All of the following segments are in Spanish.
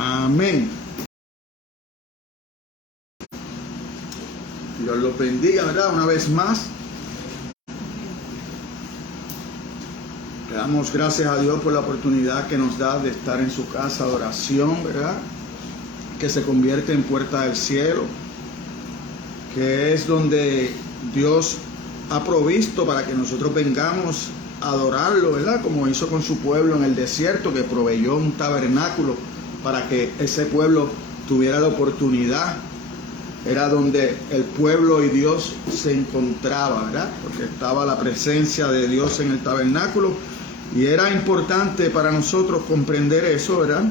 Amén. Dios los bendiga, ¿verdad? Una vez más. Le damos gracias a Dios por la oportunidad que nos da de estar en su casa de oración, ¿verdad? Que se convierte en puerta del cielo, que es donde Dios ha provisto para que nosotros vengamos a adorarlo, ¿verdad? Como hizo con su pueblo en el desierto, que proveyó un tabernáculo para que ese pueblo tuviera la oportunidad. Era donde el pueblo y Dios se encontraba, ¿verdad? Porque estaba la presencia de Dios en el tabernáculo. Y era importante para nosotros comprender eso, ¿verdad?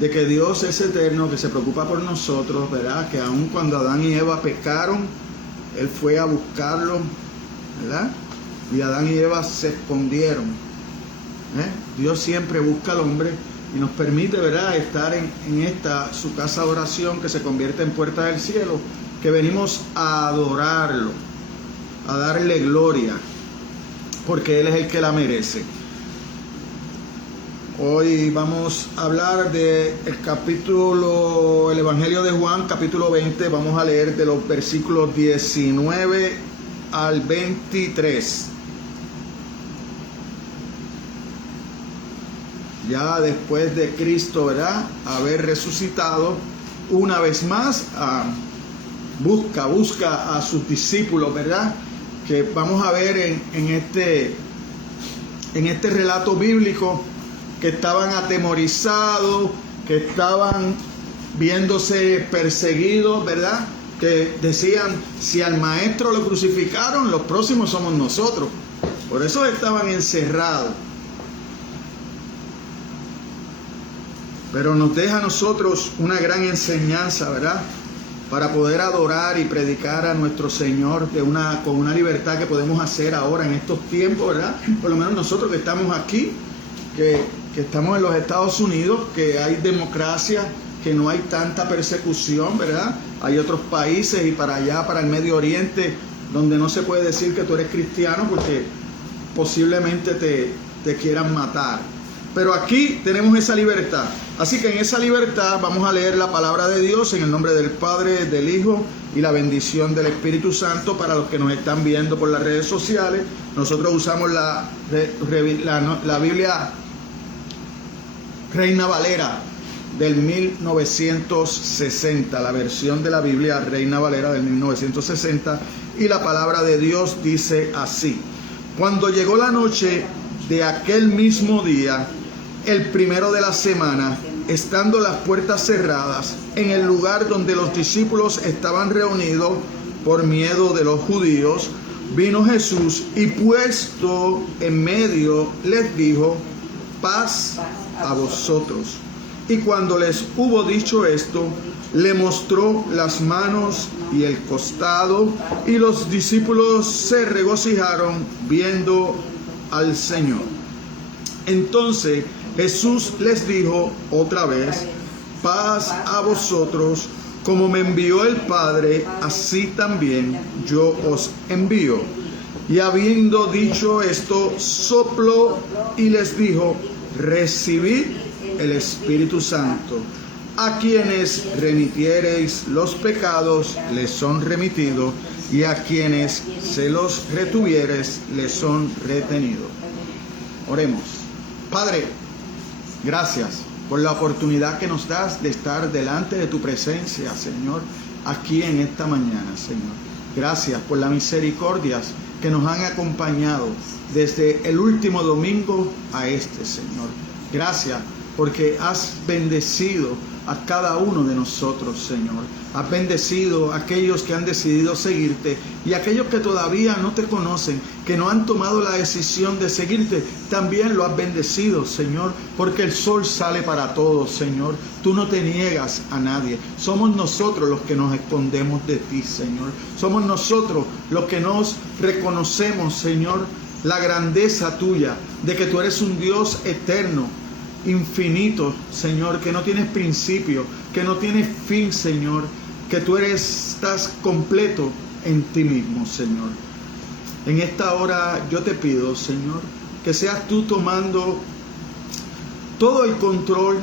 De que Dios es eterno, que se preocupa por nosotros, ¿verdad? Que aun cuando Adán y Eva pecaron, Él fue a buscarlo, ¿verdad? Y Adán y Eva se escondieron. Dios siempre busca al hombre y nos permite, ¿verdad?, estar en esta, su casa de oración, que se convierte en puerta del cielo, que venimos a adorarlo, a darle gloria, porque Él es el que la merece. Hoy vamos a hablar del el Evangelio de Juan, capítulo 20. Vamos a leer de los versículos 19 al 23. Ya después de Cristo, ¿verdad?, haber resucitado una vez más, busca a sus discípulos, ¿verdad?, que vamos a ver en este relato bíblico, que estaban atemorizados, que estaban viéndose perseguidos, ¿verdad?, que decían, si al maestro lo crucificaron, los próximos somos nosotros. Por eso estaban encerrados. Pero nos deja a nosotros una gran enseñanza, ¿verdad?, para poder adorar y predicar a nuestro Señor con una libertad que podemos hacer ahora en estos tiempos, ¿verdad? Por lo menos nosotros que estamos aquí, que estamos en los Estados Unidos, que hay democracia, que no hay tanta persecución, ¿verdad? Hay otros países, y para allá, para el Medio Oriente, donde no se puede decir que tú eres cristiano porque posiblemente te quieran matar. Pero aquí tenemos esa libertad. Así que en esa libertad vamos a leer la palabra de Dios en el nombre del Padre, del Hijo y la bendición del Espíritu Santo. Para los que nos están viendo por las redes sociales, nosotros usamos la Biblia Reina Valera del 1960, la versión de la Biblia Reina Valera del 1960, y la palabra de Dios dice así: cuando llegó la noche de aquel mismo día, el primero de la semana, estando las puertas cerradas, en el lugar donde los discípulos estaban reunidos por miedo de los judíos, vino Jesús y puesto en medio les dijo: paz a vosotros. Y cuando les hubo dicho esto, le mostró las manos y el costado, y los discípulos se regocijaron viendo al Señor. Entonces Jesús les dijo otra vez: paz a vosotros, como me envió el Padre, así también yo os envío. Y habiendo dicho esto, sopló y les dijo: recibid el Espíritu Santo. A quienes remitiereis los pecados, les son remitidos, y a quienes se los retuviereis, les son retenidos. Oremos. Padre, gracias por la oportunidad que nos das de estar delante de tu presencia, Señor, aquí en esta mañana, Señor. Gracias por las misericordias que nos han acompañado desde el último domingo a este, Señor. Gracias porque has bendecido a cada uno de nosotros, Señor. Has bendecido a aquellos que han decidido seguirte, y aquellos que todavía no te conocen, que no han tomado la decisión de seguirte, también lo has bendecido, Señor, porque el sol sale para todos, Señor. Tú no te niegas a nadie. Somos nosotros los que nos escondemos de ti, Señor. Somos nosotros los que nos reconocemos, Señor, la grandeza tuya, de que tú eres un Dios eterno, infinito, Señor, que no tienes principio, que no tienes fin, Señor, que tú estás completo en ti mismo, Señor. En esta hora yo te pido, Señor, que seas tú tomando todo el control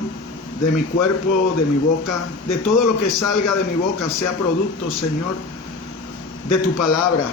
de mi cuerpo, de mi boca, de todo lo que salga de mi boca, sea producto, Señor, de tu palabra,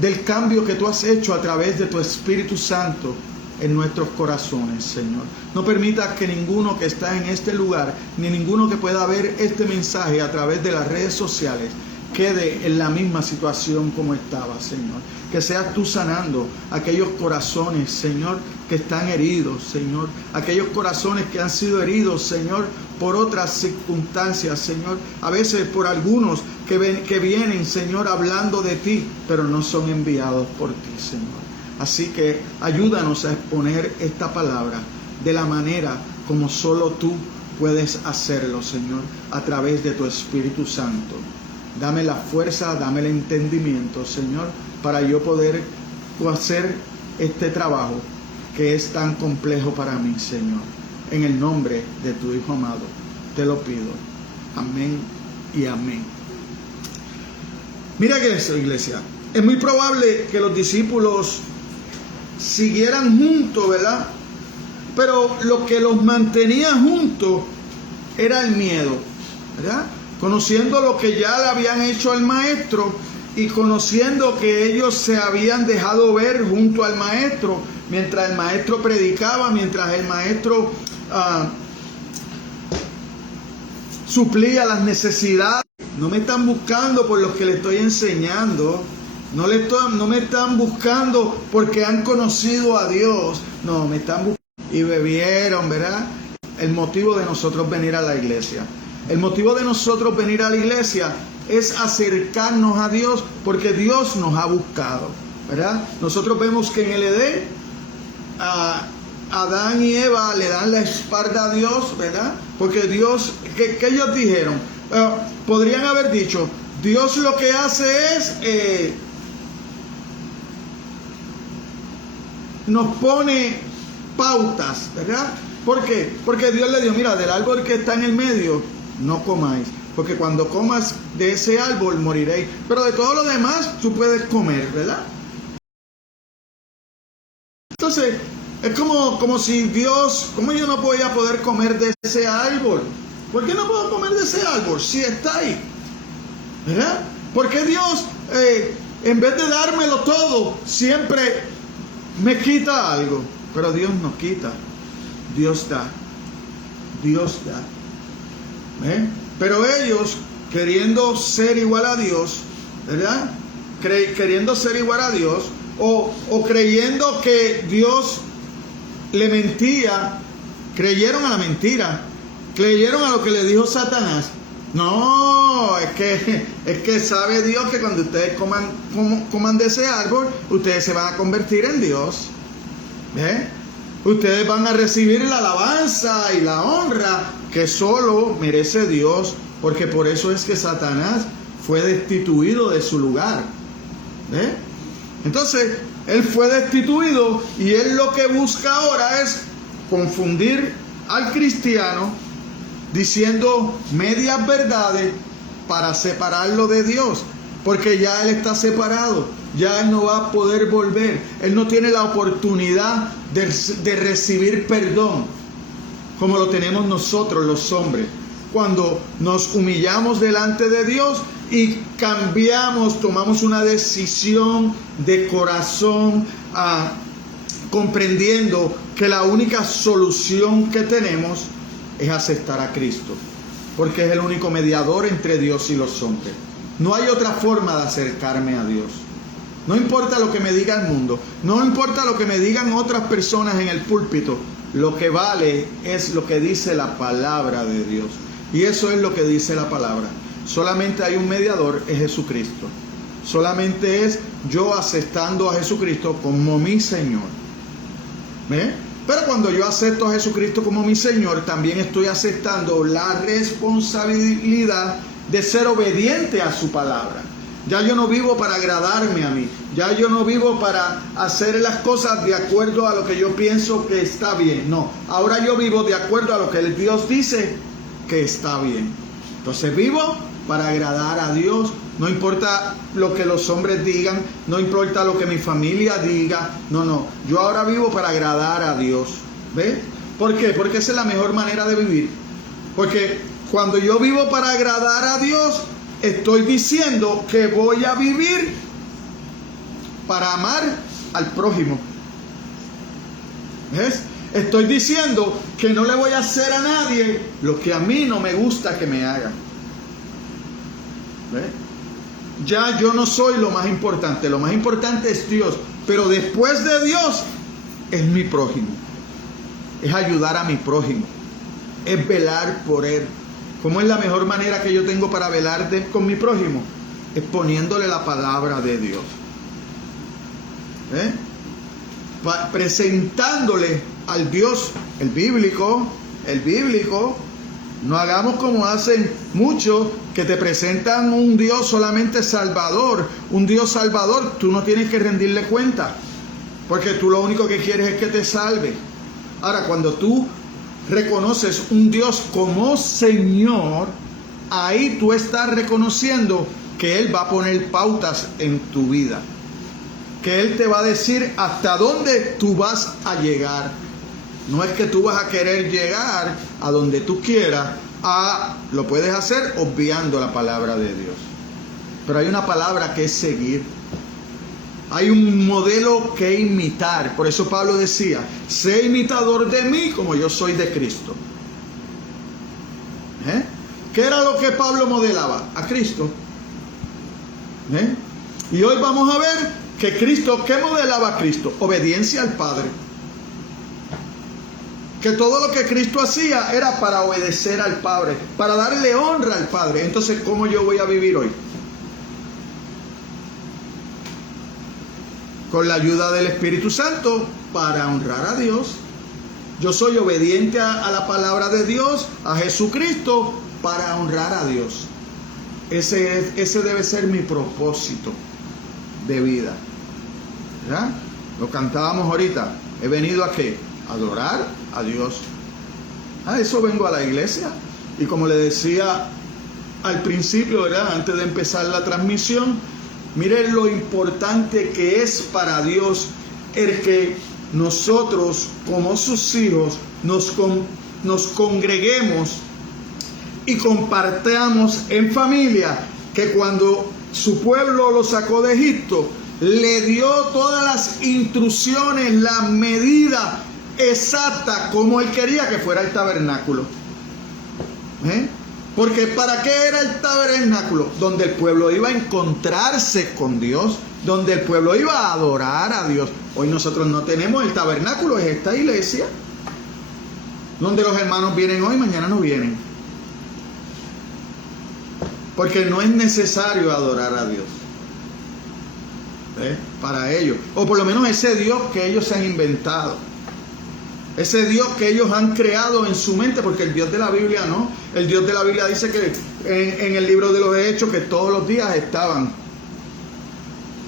del cambio que tú has hecho a través de tu Espíritu Santo en nuestros corazones, Señor. No permitas que ninguno que está en este lugar, ni ninguno que pueda ver este mensaje a través de las redes sociales, quede en la misma situación como estaba, Señor. Que seas tú sanando aquellos corazones, Señor, que están heridos, Señor. Aquellos corazones que han sido heridos, Señor, por otras circunstancias, Señor. A veces por algunos que vienen, Señor, hablando de ti, pero no son enviados por ti, Señor. Así que ayúdanos a exponer esta palabra de la manera como solo tú puedes hacerlo, Señor, a través de tu Espíritu Santo. Dame la fuerza, dame el entendimiento, Señor, para yo poder hacer este trabajo que es tan complejo para mí, Señor. En el nombre de tu Hijo amado, te lo pido. Amén y amén. Mira que eso, iglesia. Es muy probable que los discípulos siguieran juntos, ¿verdad? Pero lo que los mantenía juntos era el miedo, ¿verdad? Conociendo lo que ya le habían hecho al maestro y conociendo que ellos se habían dejado ver junto al maestro, mientras el maestro predicaba, mientras el maestro suplía las necesidades. No me están buscando por lo que les estoy enseñando. No me están buscando porque han conocido a Dios. No, me están buscando. Y bebieron, ¿verdad? El motivo de nosotros venir a la iglesia. El motivo de nosotros venir a la iglesia es acercarnos a Dios porque Dios nos ha buscado, ¿verdad? Nosotros vemos que en el Edén, Adán y Eva le dan la espalda a Dios, ¿verdad? Porque Dios, ¿qué ellos dijeron? Podrían haber dicho, Dios lo que hace es, nos pone pautas, ¿verdad? ¿Por qué? Porque Dios le dijo, mira, del árbol que está en el medio, no comáis, porque cuando comas de ese árbol moriréis, pero de todo lo demás tú puedes comer, ¿verdad? Entonces, es como si Dios, ¿cómo yo no voy a poder comer de ese árbol? ¿Por qué no puedo comer de ese árbol? Si está ahí, ¿verdad? Porque Dios, en vez de dármelo todo, siempre me quita algo. Pero Dios no quita, Dios da, Dios da. Pero ellos, queriendo ser igual a Dios, ¿verdad? Queriendo ser igual a Dios, o creyendo que Dios le mentía, creyeron a la mentira, creyeron a lo que le dijo Satanás. No, es que sabe Dios que cuando ustedes coman de ese árbol, ustedes se van a convertir en Dios. Ustedes van a recibir la alabanza y la honra que solo merece Dios, porque por eso es que Satanás fue destituido de su lugar. Entonces, él fue destituido y él lo que busca ahora es confundir al cristiano diciendo medias verdades para separarlo de Dios, porque ya él está separado, ya él no va a poder volver, él no tiene la oportunidad de recibir perdón como lo tenemos nosotros los hombres, cuando nos humillamos delante de Dios y cambiamos, tomamos una decisión de corazón, comprendiendo que la única solución que tenemos es aceptar a Cristo, porque es el único mediador entre Dios y los hombres. No hay otra forma de acercarme a Dios. No importa lo que me diga el mundo, no importa lo que me digan otras personas en el púlpito, lo que vale es lo que dice la palabra de Dios. Y eso es lo que dice la palabra. Solamente hay un mediador, es Jesucristo. Solamente es yo aceptando a Jesucristo como mi Señor. Pero cuando yo acepto a Jesucristo como mi Señor, también estoy aceptando la responsabilidad de ser obediente a su palabra. Ya yo no vivo para agradarme a mí. Ya yo no vivo para hacer las cosas de acuerdo a lo que yo pienso que está bien. No, ahora yo vivo de acuerdo a lo que el Dios dice que está bien. Entonces vivo para agradar a Dios. No importa lo que los hombres digan, no importa lo que mi familia diga. No, yo ahora vivo para agradar a Dios. ¿Ves? ¿Por qué? Porque esa es la mejor manera de vivir. Porque cuando yo vivo para agradar a Dios, estoy diciendo que voy a vivir para amar al prójimo. ¿Ves? Estoy diciendo que no le voy a hacer a nadie lo que a mí no me gusta que me hagan. ¿Ves? Ya yo no soy lo más importante es Dios, pero después de Dios es mi prójimo, es ayudar a mi prójimo, es velar por él. ¿Cómo es la mejor manera que yo tengo para velar con mi prójimo? Es poniéndole la palabra de Dios, presentándole al Dios, el bíblico. No hagamos como hacen muchos, que te presentan un Dios solamente salvador. Un Dios salvador, tú no tienes que rendirle cuenta, porque tú lo único que quieres es que te salve. Ahora, cuando tú reconoces un Dios como Señor, ahí tú estás reconociendo que Él va a poner pautas en tu vida, que Él te va a decir hasta dónde tú vas a llegar. No es que tú vas a querer llegar a donde tú quieras, lo puedes hacer obviando la palabra de Dios. Pero hay una palabra que es seguir. Hay un modelo que imitar. Por eso Pablo decía, sé imitador de mí como yo soy de Cristo. ¿Qué era lo que Pablo modelaba? A Cristo. Y hoy vamos a ver que Cristo, ¿qué modelaba a Cristo? Obediencia al Padre. Que todo lo que Cristo hacía era para obedecer al Padre, para darle honra al Padre. Entonces, ¿cómo yo voy a vivir hoy? Con la ayuda del Espíritu Santo, para honrar a Dios. Yo soy obediente a la palabra de Dios, a Jesucristo, para honrar a Dios. Ese debe ser mi propósito de vida. ¿Ya? Lo cantábamos ahorita. He venido a ¿qué? Adorar a Dios. A eso vengo a la iglesia. Y como le decía al principio, ¿verdad? Antes de empezar la transmisión, miren lo importante que es para Dios el que nosotros, como sus hijos, nos congreguemos y compartamos en familia. Que cuando su pueblo lo sacó de Egipto, le dio todas las instrucciones, la medida exacta como él quería que fuera el tabernáculo. Porque ¿para qué era el tabernáculo? Donde el pueblo iba a encontrarse con Dios, donde el pueblo iba a adorar a Dios. Hoy nosotros no tenemos el tabernáculo, es esta iglesia, donde los hermanos vienen hoy, mañana no vienen. Porque no es necesario adorar a Dios para ellos, o por lo menos ese Dios que ellos se han inventado, ese Dios que ellos han creado en su mente, porque el Dios de la Biblia no. El Dios de la Biblia dice que en el libro de los Hechos que todos los días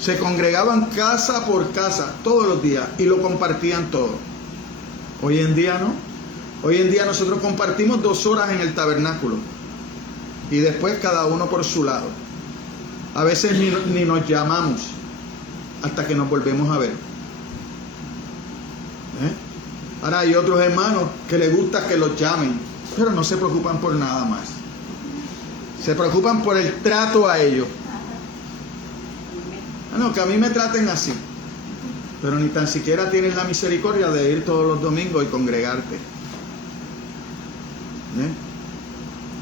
se congregaban casa por casa todos los días y lo compartían todo. Hoy en día no. Hoy en día nosotros compartimos 2 horas en el tabernáculo y después cada uno por su lado. A veces ni nos llamamos hasta que nos volvemos a ver. Ahora hay otros hermanos que les gusta que los llamen, pero no se preocupan por nada más. Se preocupan por el trato a ellos. No, que a mí me traten así. Pero ni tan siquiera tienes la misericordia de ir todos los domingos y congregarte.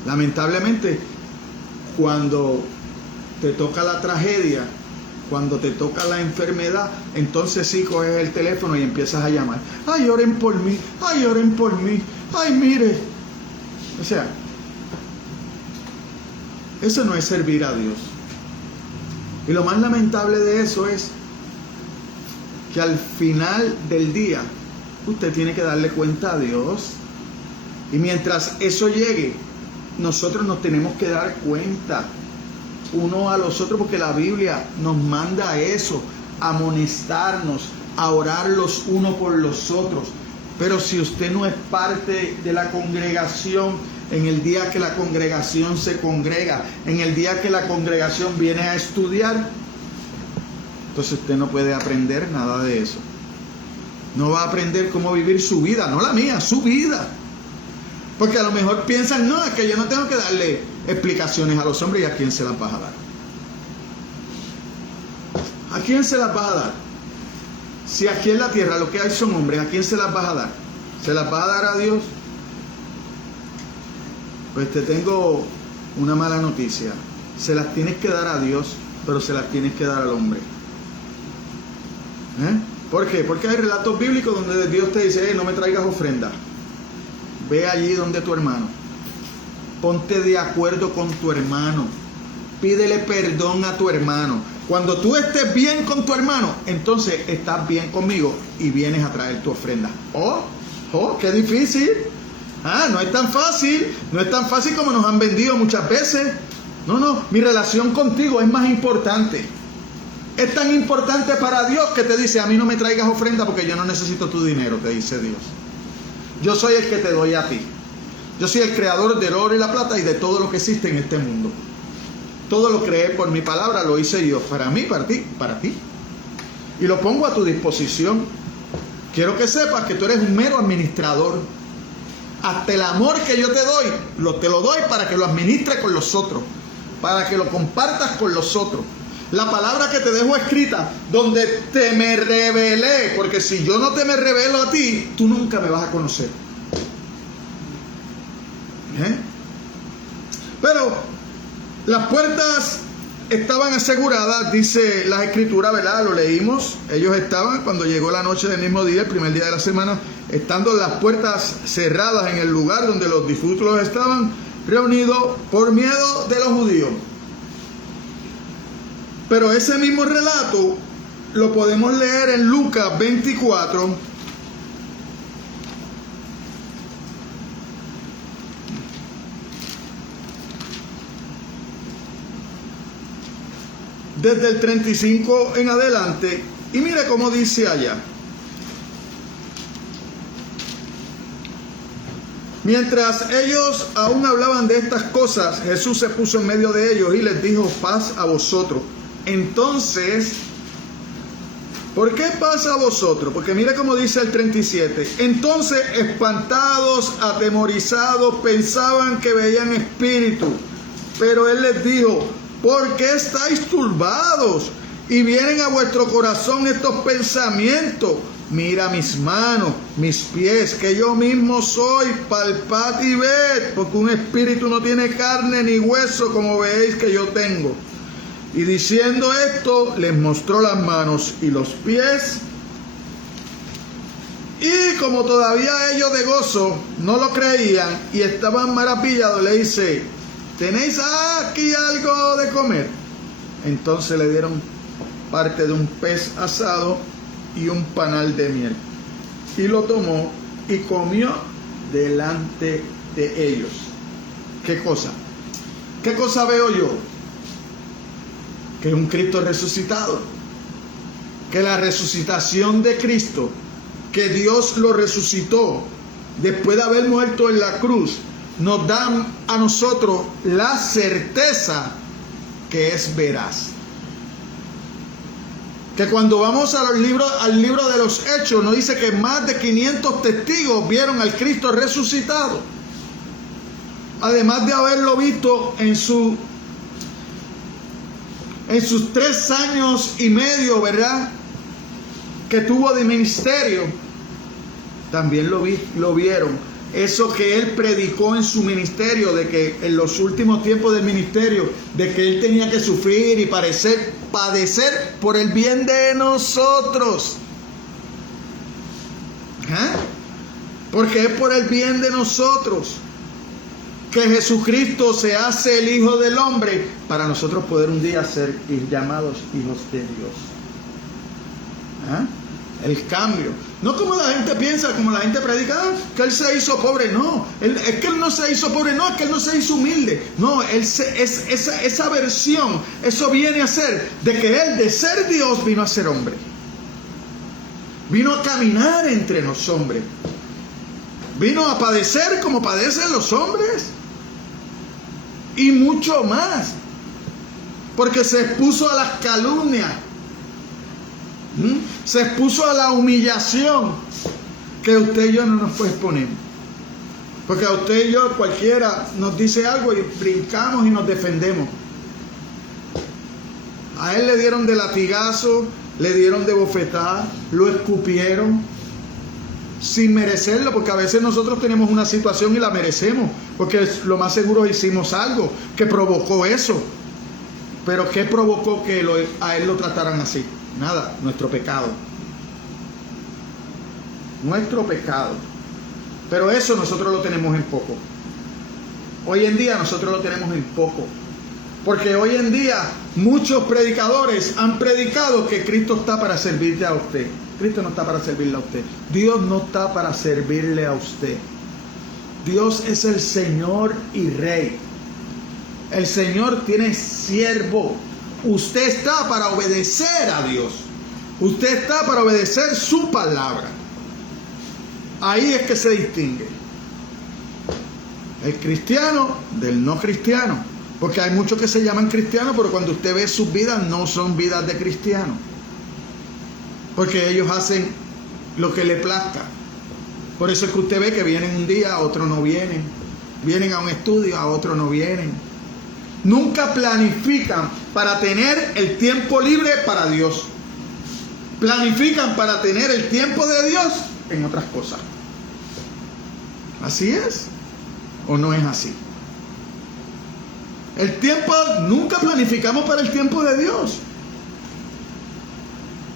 Lamentablemente, cuando te toca la tragedia, cuando te toca la enfermedad, entonces sí coges el teléfono y empiezas a llamar. Ay, oren por mí, ay, oren por mí, ay, mire. O sea, eso no es servir a Dios. Y lo más lamentable de eso es que al final del día, usted tiene que darle cuenta a Dios. Y mientras eso llegue, nosotros nos tenemos que dar cuenta uno a los otros, porque la Biblia nos manda a eso, a amonestarnos, a orar los unos por los otros. Pero si usted no es parte de la congregación, en el día que la congregación se congrega, en el día que la congregación viene a estudiar, entonces usted no puede aprender nada de eso. No va a aprender cómo vivir su vida, no la mía, su vida. Porque a lo mejor piensan, no, es que yo no tengo que darle explicaciones a los hombres. ¿Y a quién se las vas a dar? ¿A quién se las vas a dar? Si aquí en la tierra lo que hay son hombres, ¿a quién se las vas a dar? ¿Se las vas a dar a Dios? Pues te tengo una mala noticia. Se las tienes que dar a Dios, pero se las tienes que dar al hombre. ¿Por qué? Porque hay relatos bíblicos donde Dios te dice, no me traigas ofrenda. Ve allí donde tu hermano. Ponte de acuerdo con tu hermano. Pídele perdón a tu hermano. Cuando tú estés bien con tu hermano, entonces estás bien conmigo y vienes a traer tu ofrenda. ¡Oh, qué difícil! No es tan fácil. No es tan fácil como nos han vendido muchas veces. No, mi relación contigo es más importante. Es tan importante para Dios que te dice, a mí no me traigas ofrenda porque yo no necesito tu dinero, te dice Dios. Yo soy el que te doy a ti. Yo soy el creador del oro y la plata y de todo lo que existe en este mundo. Todo lo creé por mi palabra, lo hice yo, para mí, para ti. Y lo pongo a tu disposición. Quiero que sepas que tú eres un mero administrador. Hasta el amor que yo te doy, te lo doy para que lo administres con los otros, para que lo compartas con los otros. La palabra que te dejo escrita, donde te me revelé, porque si yo no te me revelo a ti, tú nunca me vas a conocer. Pero las puertas estaban aseguradas, dice la escritura, ¿verdad? Lo leímos. Ellos estaban, cuando llegó la noche del mismo día, el primer día de la semana, estando las puertas cerradas en el lugar donde los discípulos estaban reunidos por miedo de los judíos. Pero ese mismo relato lo podemos leer en Lucas 24. Desde el 35 en adelante. Y mire cómo dice allá. Mientras ellos aún hablaban de estas cosas, Jesús se puso en medio de ellos y les dijo, paz a vosotros. Entonces, ¿por qué paz a vosotros? Porque mire cómo dice el 37. Entonces, espantados, atemorizados, pensaban que veían espíritu. Pero él les dijo, ¿por qué estáis turbados? Y vienen a vuestro corazón estos pensamientos. Mira mis manos, mis pies, que yo mismo soy, palpad y ved, porque un espíritu no tiene carne ni hueso, como veis que yo tengo. Y diciendo esto, les mostró las manos y los pies. Y como todavía ellos de gozo no lo creían y estaban maravillados, le dice, ¿tenéis aquí algo de comer? Entonces le dieron parte de un pez asado y un panal de miel. Y lo tomó y comió delante de ellos. ¿Qué cosa? ¿Qué cosa veo yo? Que es un Cristo resucitado. Que la resucitación de Cristo, que Dios lo resucitó después de haber muerto en la cruz, nos da a nosotros la certeza que es veraz. Que cuando vamos al libro de los Hechos, nos dice que más de 500 testigos vieron al Cristo resucitado. Además de haberlo visto en sus 3 años y medio, ¿verdad?, que tuvo de ministerio, también lo vieron. Eso que él predicó en su ministerio, de que en los últimos tiempos del ministerio, de que él tenía que sufrir y padecer por el bien de nosotros. Porque es por el bien de nosotros que Jesucristo se hace el Hijo del Hombre, para nosotros poder un día ser llamados hijos de Dios. El cambio. No como la gente piensa, como la gente predica, que él se hizo pobre. No, es que él no se hizo pobre, no, es que él no se hizo humilde. No, esa versión, eso viene a ser de que él, de ser Dios, vino a ser hombre. Vino a caminar entre los hombres. Vino a padecer como padecen los hombres. Y mucho más. Porque se expuso a las calumnias Se expuso a la humillación que usted y yo no nos puede exponer. Porque a usted y yo cualquiera nos dice algo y brincamos y nos defendemos. A él le dieron de latigazo, le dieron de bofetada, lo escupieron sin merecerlo, porque a veces nosotros tenemos una situación y la merecemos, porque lo más seguro hicimos algo que provocó eso. Pero ¿qué provocó que a él lo trataran así? Nada, nuestro pecado. Nuestro pecado. Pero eso nosotros lo tenemos en poco. Hoy en día nosotros lo tenemos en poco. Porque hoy en día muchos predicadores han predicado que Cristo está para servirle a usted. Cristo no está para servirle a usted. Dios no está para servirle a usted. Dios es el Señor y Rey. El Señor tiene siervo. Usted está para obedecer a Dios. Usted está para obedecer su palabra. Ahí es que se distingue el cristiano del no cristiano. Porque hay muchos que se llaman cristianos, pero cuando usted ve sus vidas, no son vidas de cristianos. Porque ellos hacen lo que les plazca. Por eso es que usted ve que vienen un día, a otro no vienen. Vienen a un estudio, a otro no vienen. Nunca planifican para tener el tiempo libre para Dios. Planifican para tener el tiempo de Dios en otras cosas. ¿Así es? ¿O no es así? El tiempo, nunca planificamos para el tiempo de Dios.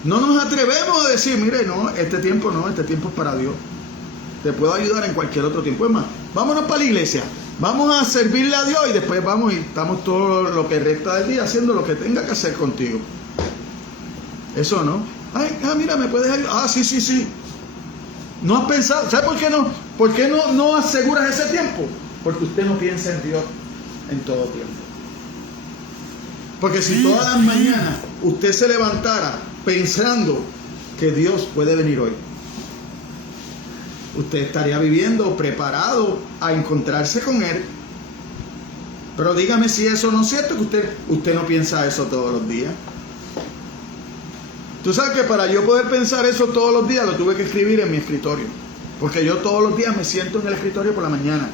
No nos atrevemos a decir, mire, no, este tiempo es para Dios. Te puedo ayudar en cualquier otro tiempo. Es más, vámonos para la iglesia, vamos a servirle a Dios y después vamos y estamos todo lo que resta del día haciendo lo que tenga que hacer contigo. Eso no. Mira, ¿me puedes ayudar? Sí. No has pensado, ¿sabe por qué no? ¿Por qué no aseguras ese tiempo? Porque usted no piensa en Dios en todo tiempo. Porque si todas las mañanas usted se levantara pensando que Dios puede venir hoy, usted estaría viviendo preparado a encontrarse con Él. Pero dígame si eso no es cierto, que usted no piensa eso todos los días. Tú sabes que para yo poder pensar eso todos los días lo tuve que escribir en mi escritorio. Porque yo todos los días me siento en el escritorio por la mañana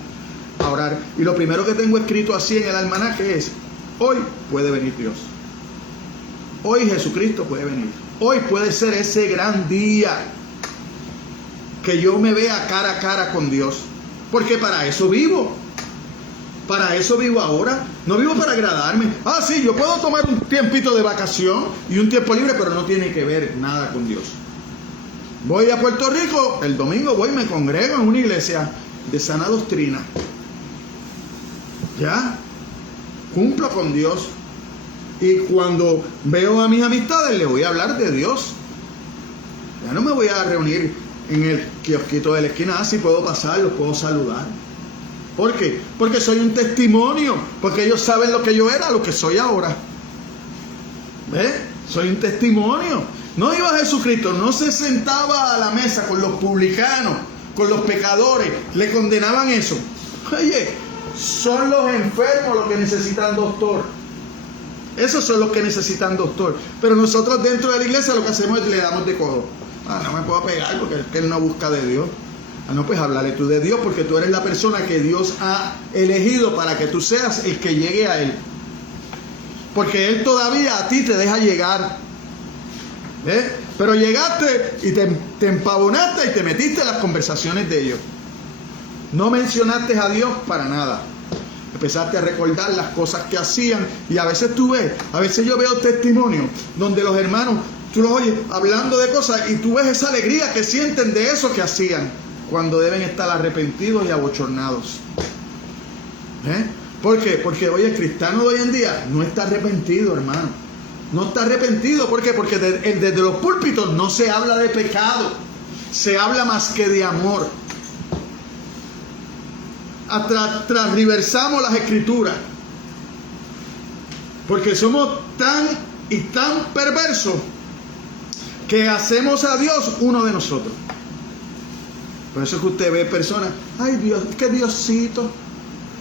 a orar. Y lo primero que tengo escrito así en el almanaque es: hoy puede venir Dios. Hoy Jesucristo puede venir. Hoy puede ser ese gran día que yo me vea cara a cara con Dios. Porque para eso vivo. Para eso vivo ahora. No vivo para agradarme. Sí, yo puedo tomar un tiempito de vacación y un tiempo libre, pero no tiene que ver nada con Dios. Voy a Puerto Rico, el domingo voy y me congrego en una iglesia de sana doctrina. Ya, cumplo con Dios. Y cuando veo a mis amistades, les voy a hablar de Dios. Ya no me voy a reunir en el kiosquito de la esquina. Si puedo pasar, los puedo saludar. ¿Por qué? Porque soy un testimonio. Porque ellos saben lo que yo era, lo que soy ahora. ¿Ves? Soy un testimonio. No iba a Jesucristo, no se sentaba a la mesa con los publicanos, con los pecadores, le condenaban eso. Oye, son los enfermos los que necesitan doctor. Esos son los que necesitan doctor. Pero nosotros dentro de la iglesia lo que hacemos es le damos de codo. No me puedo pegar porque es que él no busca de Dios. No, pues háblale tú de Dios, porque tú eres la persona que Dios ha elegido para que tú seas el que llegue a Él. Porque Él todavía a ti te deja llegar. Pero llegaste y te empavonaste y te metiste en las conversaciones de ellos. No mencionaste a Dios para nada. Empezaste a recordar las cosas que hacían. Y a veces a veces yo veo testimonios donde los hermanos, tú los oyes hablando de cosas y tú ves esa alegría que sienten de eso que hacían, cuando deben estar arrepentidos y abochornados. ¿Por qué? Porque hoy el cristiano de hoy en día no está arrepentido, hermano. No está arrepentido. ¿Por qué? Porque desde los púlpitos no se habla de pecado. Se habla más que de amor. Transversamos las escrituras. Porque somos tan perversos que hacemos a Dios uno de nosotros. Por eso es que usted ve personas, ay Dios, qué Diosito,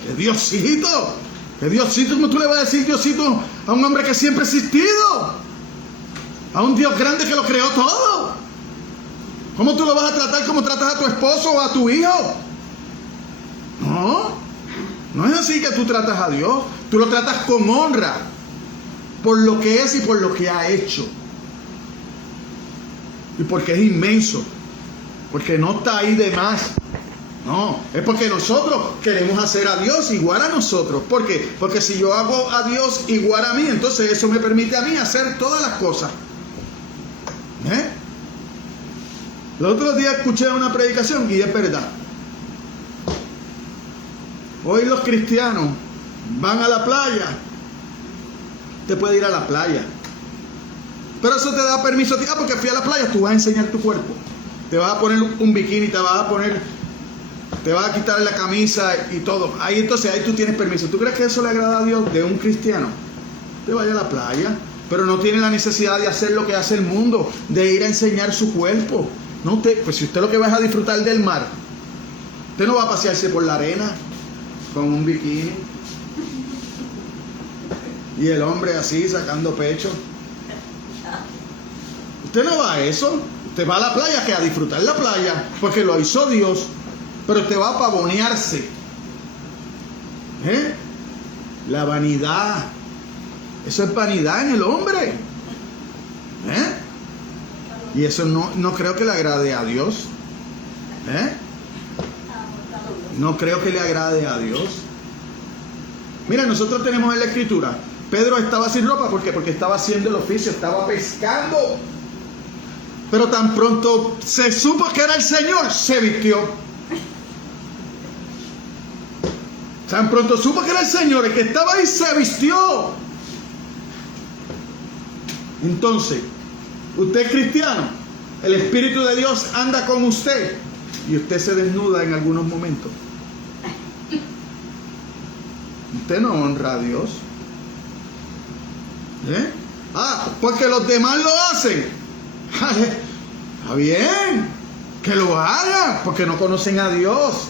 qué Diosito, qué Diosito, ¿cómo tú le vas a decir Diosito a un hombre que siempre ha existido? a un Dios grande que lo creó todo. ¿Cómo tú lo vas a tratar como tratas a tu esposo o a tu hijo? No, no es así que tú tratas a Dios. Tú lo tratas con honra por lo que es y por lo que ha hecho. Y porque es inmenso, porque no está ahí de más. No, es porque nosotros queremos hacer a Dios igual a nosotros. ¿Por qué? Porque si yo hago a Dios igual a mí, entonces eso me permite a mí hacer todas las cosas. El otro día escuché una predicación y es verdad. Hoy los cristianos van a la playa. Te puede ir a la playa, pero eso te da permiso a ti. Porque fui a la playa, tú vas a enseñar tu cuerpo. Te vas a poner un bikini, te vas a quitar la camisa y todo. Ahí entonces, ahí tú tienes permiso. ¿Tú crees que eso le agrada a Dios de un cristiano? Te vaya a la playa, pero no tiene la necesidad de hacer lo que hace el mundo, de ir a enseñar su cuerpo. No, pues si usted lo que va es a disfrutar del mar, usted no va a pasearse por la arena con un bikini y el hombre así sacando pecho. Usted no va a eso. Usted va a la playa, que a disfrutar la playa, porque lo hizo Dios. Pero usted va a pavonearse. La vanidad. Eso es vanidad en el hombre. Y eso no creo que le agrade a Dios. No creo que le agrade a Dios. Mira, nosotros tenemos en la escritura, Pedro estaba sin ropa. ¿Por qué? Porque estaba haciendo el oficio, estaba pescando. Pero tan pronto se supo que era el Señor, se vistió. Tan pronto supo que era el Señor, el que estaba ahí, se vistió. Entonces, usted es cristiano, el Espíritu de Dios anda con usted y usted se desnuda en algunos momentos. Usted no honra a Dios. Porque los demás lo hacen. Está bien que lo hagan, porque no conocen a Dios.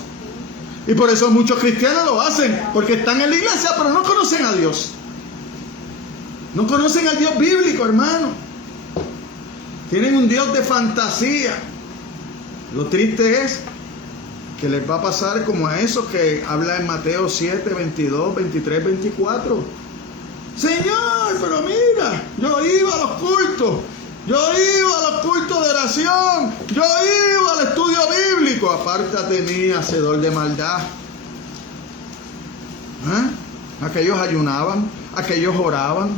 Y por eso muchos cristianos lo hacen, porque están en la iglesia pero no conocen a Dios. No conocen al Dios bíblico, hermano. Tienen un Dios de fantasía. Lo triste es que les va a pasar como a esos que habla en Mateo 7, 22, 23, 24. Señor, pero mira, yo iba a los cultos, yo iba a los cultos de oración, yo iba al estudio bíblico. Apártate de mí, hacedor de maldad. Aquellos ayunaban, aquellos oraban.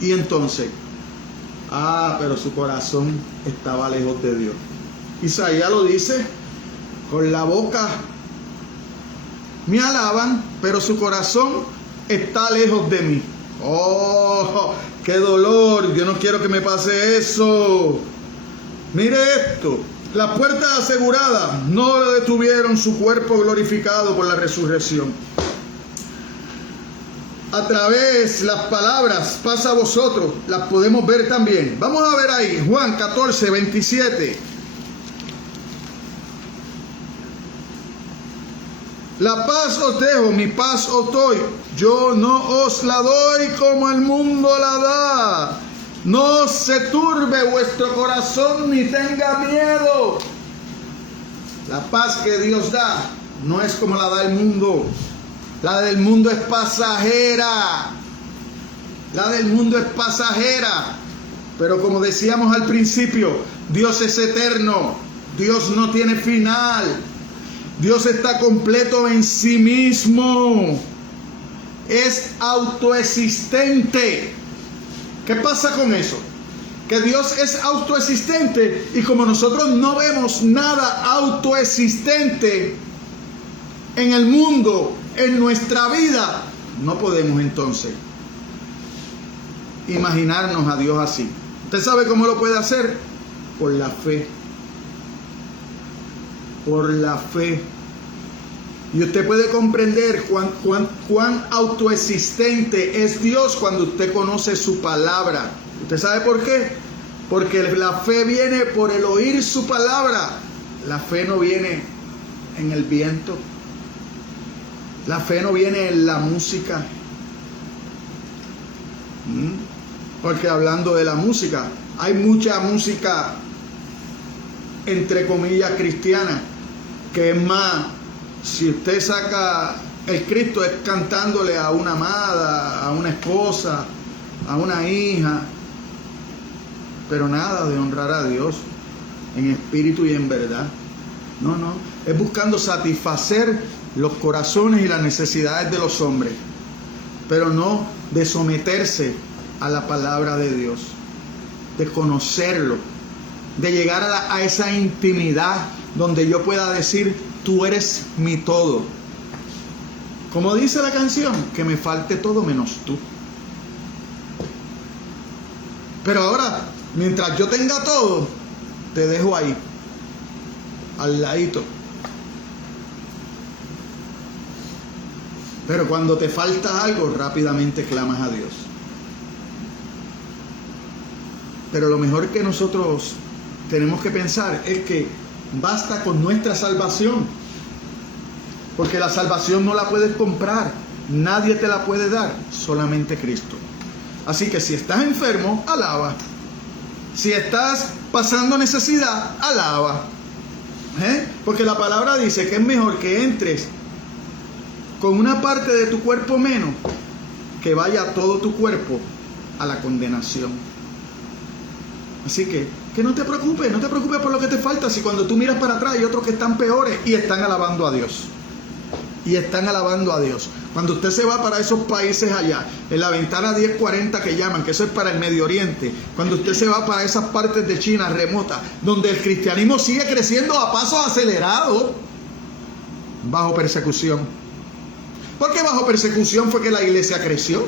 Y entonces, pero su corazón estaba lejos de Dios. Isaías lo dice, con la boca me alaban, pero su corazón está lejos de mí. ¡Oh, qué dolor! Yo no quiero que me pase eso. Mire esto, las puertas aseguradas no le detuvieron su cuerpo glorificado por la resurrección. A través las palabras, pasa a vosotros, las podemos ver también. Vamos a ver ahí, Juan 14, 27. La paz os dejo, mi paz os doy. Yo no os la doy como el mundo la da. No se turbe vuestro corazón ni tenga miedo. La paz que Dios da no es como la da el mundo. La del mundo es pasajera. La del mundo es pasajera. Pero como decíamos al principio, Dios es eterno. Dios no tiene final. Dios está completo en sí mismo. Es autoexistente. ¿Qué pasa con eso? Que Dios es autoexistente y como nosotros no vemos nada autoexistente en el mundo, en nuestra vida, no podemos entonces imaginarnos a Dios así. ¿Usted sabe cómo lo puede hacer? Por la fe. Por la fe. Y usted puede comprender cuán autoexistente es Dios cuando usted conoce su palabra. ¿Usted sabe por qué? Porque la fe viene por el oír su palabra. La fe no viene en el viento. La fe no viene en la música. Porque hablando de la música, hay mucha música, entre comillas, cristiana, que es más, si usted saca el Cristo, es cantándole a una amada, a una esposa, a una hija, pero nada de honrar a Dios en espíritu y en verdad. No, es buscando satisfacer los corazones y las necesidades de los hombres, pero no de someterse a la palabra de Dios, de conocerlo, de llegar a esa intimidad donde yo pueda decir, tú eres mi todo. Como dice la canción, que me falte todo menos tú. Pero ahora, mientras yo tenga todo, te dejo ahí, al ladito. Pero cuando te falta algo, rápidamente clamas a Dios. Pero lo mejor que nosotros tenemos que pensar es que basta con nuestra salvación. Porque la salvación no la puedes comprar. Nadie te la puede dar, solamente Cristo. Así que si estás enfermo, alaba. Si estás pasando necesidad, alaba. Porque la palabra dice que es mejor que entres con una parte de tu cuerpo menos, que vaya todo tu cuerpo a la condenación. Así que no te preocupes por lo que te falta, si cuando tú miras para atrás hay otros que están peores y están alabando a Dios. Y están alabando a Dios. Cuando usted se va para esos países allá, en la ventana 1040 que llaman, que eso es para el Medio Oriente, cuando usted se va para esas partes de China remotas, donde el cristianismo sigue creciendo a pasos acelerados, bajo persecución. ¿Por qué bajo persecución fue que la iglesia creció?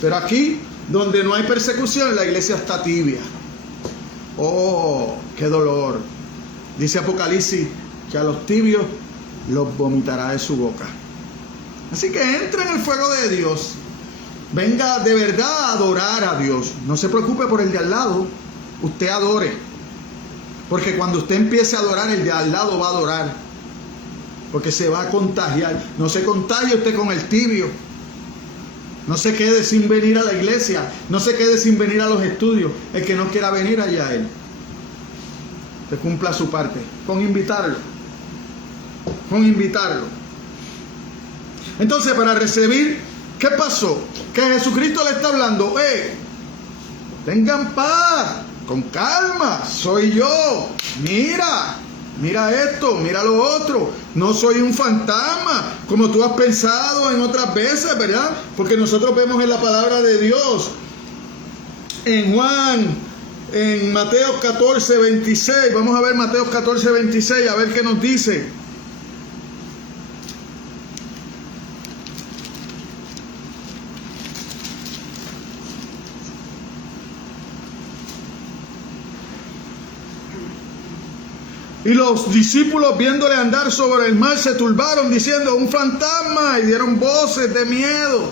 Pero aquí, donde no hay persecución, la iglesia está tibia. Oh, qué dolor. Dice Apocalipsis que a los tibios los vomitará de su boca. Así que entre en el fuego de Dios. Venga de verdad a adorar a Dios. No se preocupe por el de al lado. Usted adore. Porque cuando usted empiece a adorar, el de al lado va a adorar. Porque se va a contagiar. No se contagie usted con el tibio. No se quede sin venir a la iglesia. No se quede sin venir a los estudios. El que no quiera venir allá a él. Que cumpla su parte. Con invitarlo. Con invitarlo. Entonces, para recibir, ¿qué pasó? Que Jesucristo le está hablando. Tengan paz. Con calma. Soy yo. Mira esto, mira lo otro. No soy un fantasma, como tú has pensado en otras veces, ¿verdad? Porque nosotros vemos en la palabra de Dios, en Juan, en Mateo 14, 26. Vamos a ver Mateo 14, 26, a ver qué nos dice. Y los discípulos, viéndole andar sobre el mar, se turbaron diciendo, un fantasma, y dieron voces de miedo.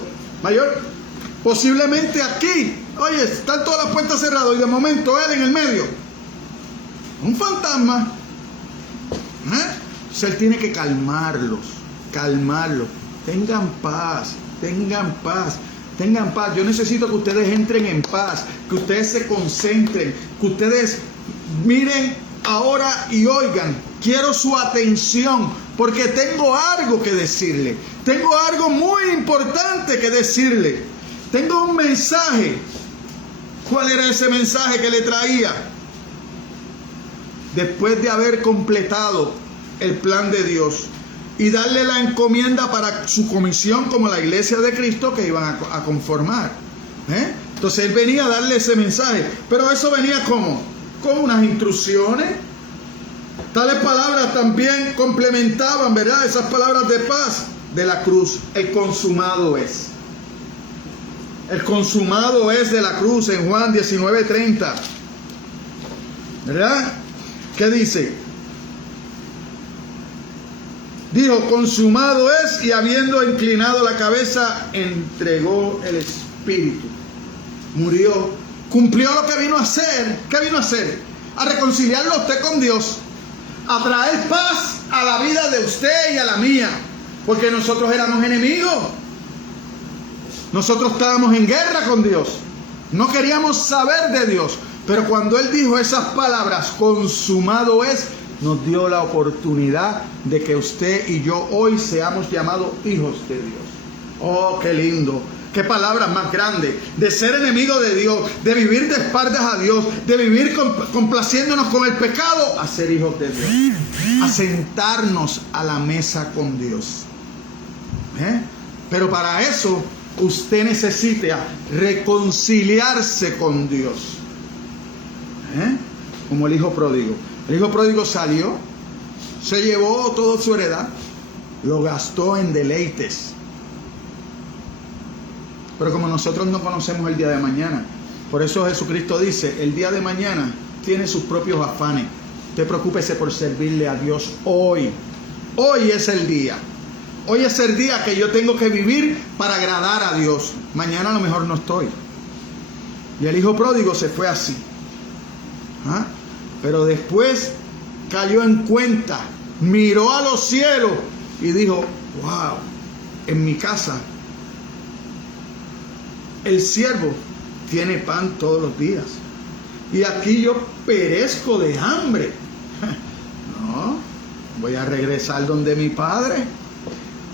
Posiblemente aquí, oye, están todas las puertas cerradas y de momento él en el medio. Un fantasma. Él tiene que calmarlos. Tengan paz. Yo necesito que ustedes entren en paz, que ustedes se concentren, que ustedes miren ahora y oigan. Quiero su atención porque tengo algo que decirle. Tengo algo muy importante que decirle. Tengo un mensaje. ¿Cuál era ese mensaje que le traía? Después de haber completado el plan de Dios y darle la encomienda para su comisión como la iglesia de Cristo que iban a conformar. Entonces él venía a darle ese mensaje. Pero eso venía ¿cómo? Con unas instrucciones. Tales palabras también complementaban, ¿verdad? Esas palabras de paz de la cruz. El consumado es. El consumado es de la cruz en Juan 19:30. ¿Verdad? ¿Qué dice? Dijo, consumado es, y habiendo inclinado la cabeza, entregó el espíritu. Murió. Cumplió lo que vino a hacer. ¿Qué vino a hacer? A reconciliarlo a usted con Dios. A traer paz a la vida de usted y a la mía. porque nosotros éramos enemigos. Nosotros estábamos en guerra con Dios. No queríamos saber de Dios. Pero cuando Él dijo esas palabras, consumado es, nos dio la oportunidad de que usted y yo hoy seamos llamados hijos de Dios. Oh, qué lindo. Qué palabras más grandes. De ser enemigo de Dios, de vivir de espaldas a Dios, de vivir complaciéndonos con el pecado, a ser hijos de Dios. A sentarnos a la mesa con Dios. Pero para eso usted necesita reconciliarse con Dios. Como el hijo pródigo. El hijo pródigo salió, se llevó toda su heredad, lo gastó en deleites. Pero como nosotros no conocemos el día de mañana, por eso Jesucristo dice, el día de mañana tiene sus propios afanes. Usted preocúpese por servirle a Dios hoy. Hoy es el día. Hoy es el día que yo tengo que vivir para agradar a Dios. Mañana a lo mejor no estoy. Y el hijo pródigo se fue así. Pero después cayó en cuenta, miró a los cielos y dijo, wow, en mi casa el siervo tiene pan todos los días y aquí yo perezco de hambre. No, voy a regresar donde mi padre.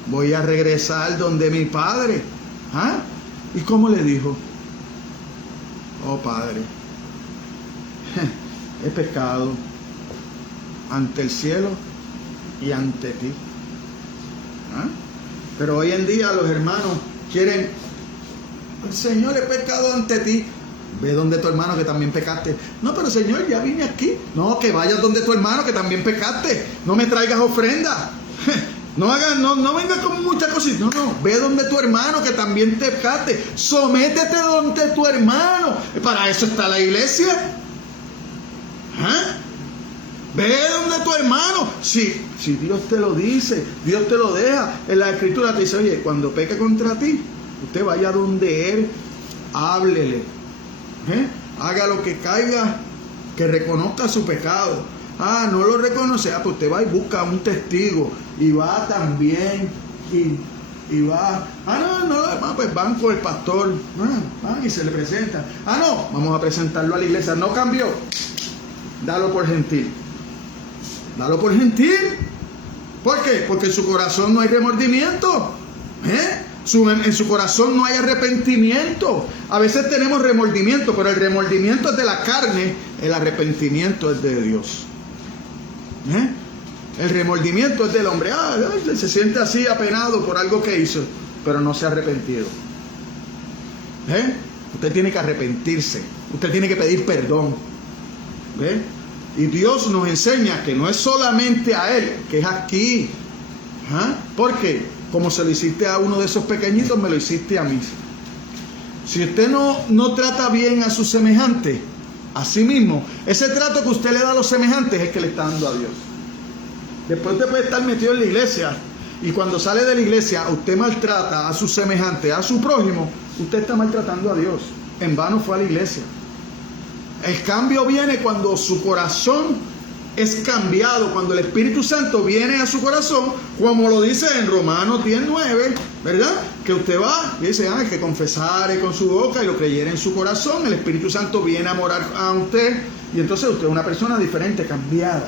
Voy a regresar donde mi padre. ¿Y cómo le dijo? Oh, Padre, he pecado ante el cielo y ante ti. Pero hoy en día los hermanos quieren, Señor, he pecado ante ti. Ve donde tu hermano que también pecaste. No, pero Señor, ya vine aquí. No, que vayas donde tu hermano que también pecaste. No me traigas ofrenda. No vengas con muchas cositas. No, ve donde tu hermano que también te pecaste. Sométete donde tu hermano. Para eso está la iglesia. Ve donde tu hermano. Si Dios te lo dice, Dios te lo deja. En la escritura te dice, oye, cuando peque contra ti, usted vaya donde él, háblele. Haga lo que caiga, que reconozca su pecado. No lo reconoce, pues usted va y busca un testigo. Y va también. Y va. Pues van con el pastor. Y se le presenta. No, vamos a presentarlo a la iglesia. No cambió. Dalo por gentil. Dalo por gentil. ¿Por qué? Porque en su corazón no hay remordimiento. En su corazón no hay arrepentimiento. A veces tenemos remordimiento, pero el remordimiento es de la carne, el arrepentimiento es de Dios. El remordimiento es del hombre. Se siente así apenado por algo que hizo, pero no se ha arrepentido. Usted tiene que arrepentirse. Usted tiene que pedir perdón. Y Dios nos enseña que no es solamente a Él, que es aquí. ¿Por qué? Como se lo hiciste a uno de esos pequeñitos, me lo hiciste a mí. Si usted no trata bien a sus semejantes, a sí mismo, ese trato que usted le da a los semejantes es que le está dando a Dios. Después usted puede estar metido en la iglesia y cuando sale de la iglesia usted maltrata a sus semejantes, a su prójimo, usted está maltratando a Dios. En vano fue a la iglesia. El cambio viene cuando su corazón es cambiado, cuando el Espíritu Santo viene a su corazón, como lo dice en Romanos 10:9, ¿verdad? Que usted va y dice, que confesare con su boca y lo creyere en su corazón, el Espíritu Santo viene a morar a usted y entonces usted es una persona diferente, cambiada,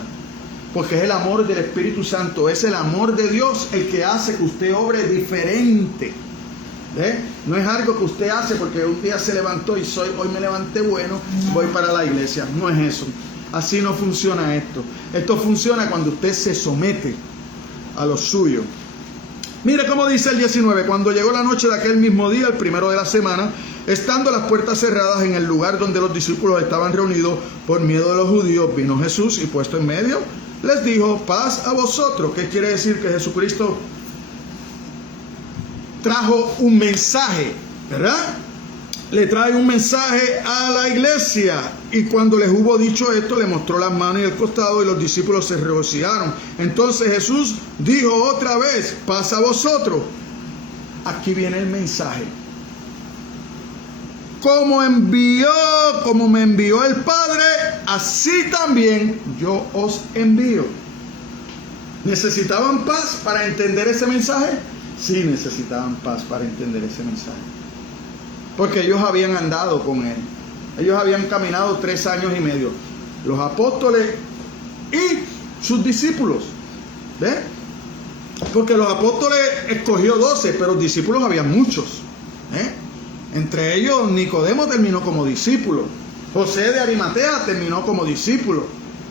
porque es el amor del Espíritu Santo, es el amor de Dios el que hace que usted obre diferente. No es algo que usted hace porque un día se levantó y hoy me levanté bueno, voy para la iglesia. No es eso. Así no funciona esto. Esto funciona cuando usted se somete a lo suyo. Mire cómo dice el 19. Cuando llegó la noche de aquel mismo día, el primero de la semana, estando las puertas cerradas en el lugar donde los discípulos estaban reunidos por miedo de los judíos, vino Jesús y puesto en medio, les dijo, paz a vosotros. ¿Qué quiere decir? Que Jesucristo trajo un mensaje, ¿verdad? Le trae un mensaje a la iglesia. Y cuando les hubo dicho esto, le mostró las manos y el costado y los discípulos se regocijaron. Entonces Jesús dijo otra vez, paz a vosotros. Aquí viene el mensaje. Como me envió el Padre, así también yo os envío. ¿Necesitaban paz para entender ese mensaje? Sí, necesitaban paz para entender ese mensaje. Porque ellos habían andado con él. Ellos habían caminado 3 años y medio. Los apóstoles y sus discípulos. ¿Ves? Porque los apóstoles escogió 12, pero discípulos había muchos. Entre ellos Nicodemo terminó como discípulo. José de Arimatea terminó como discípulo.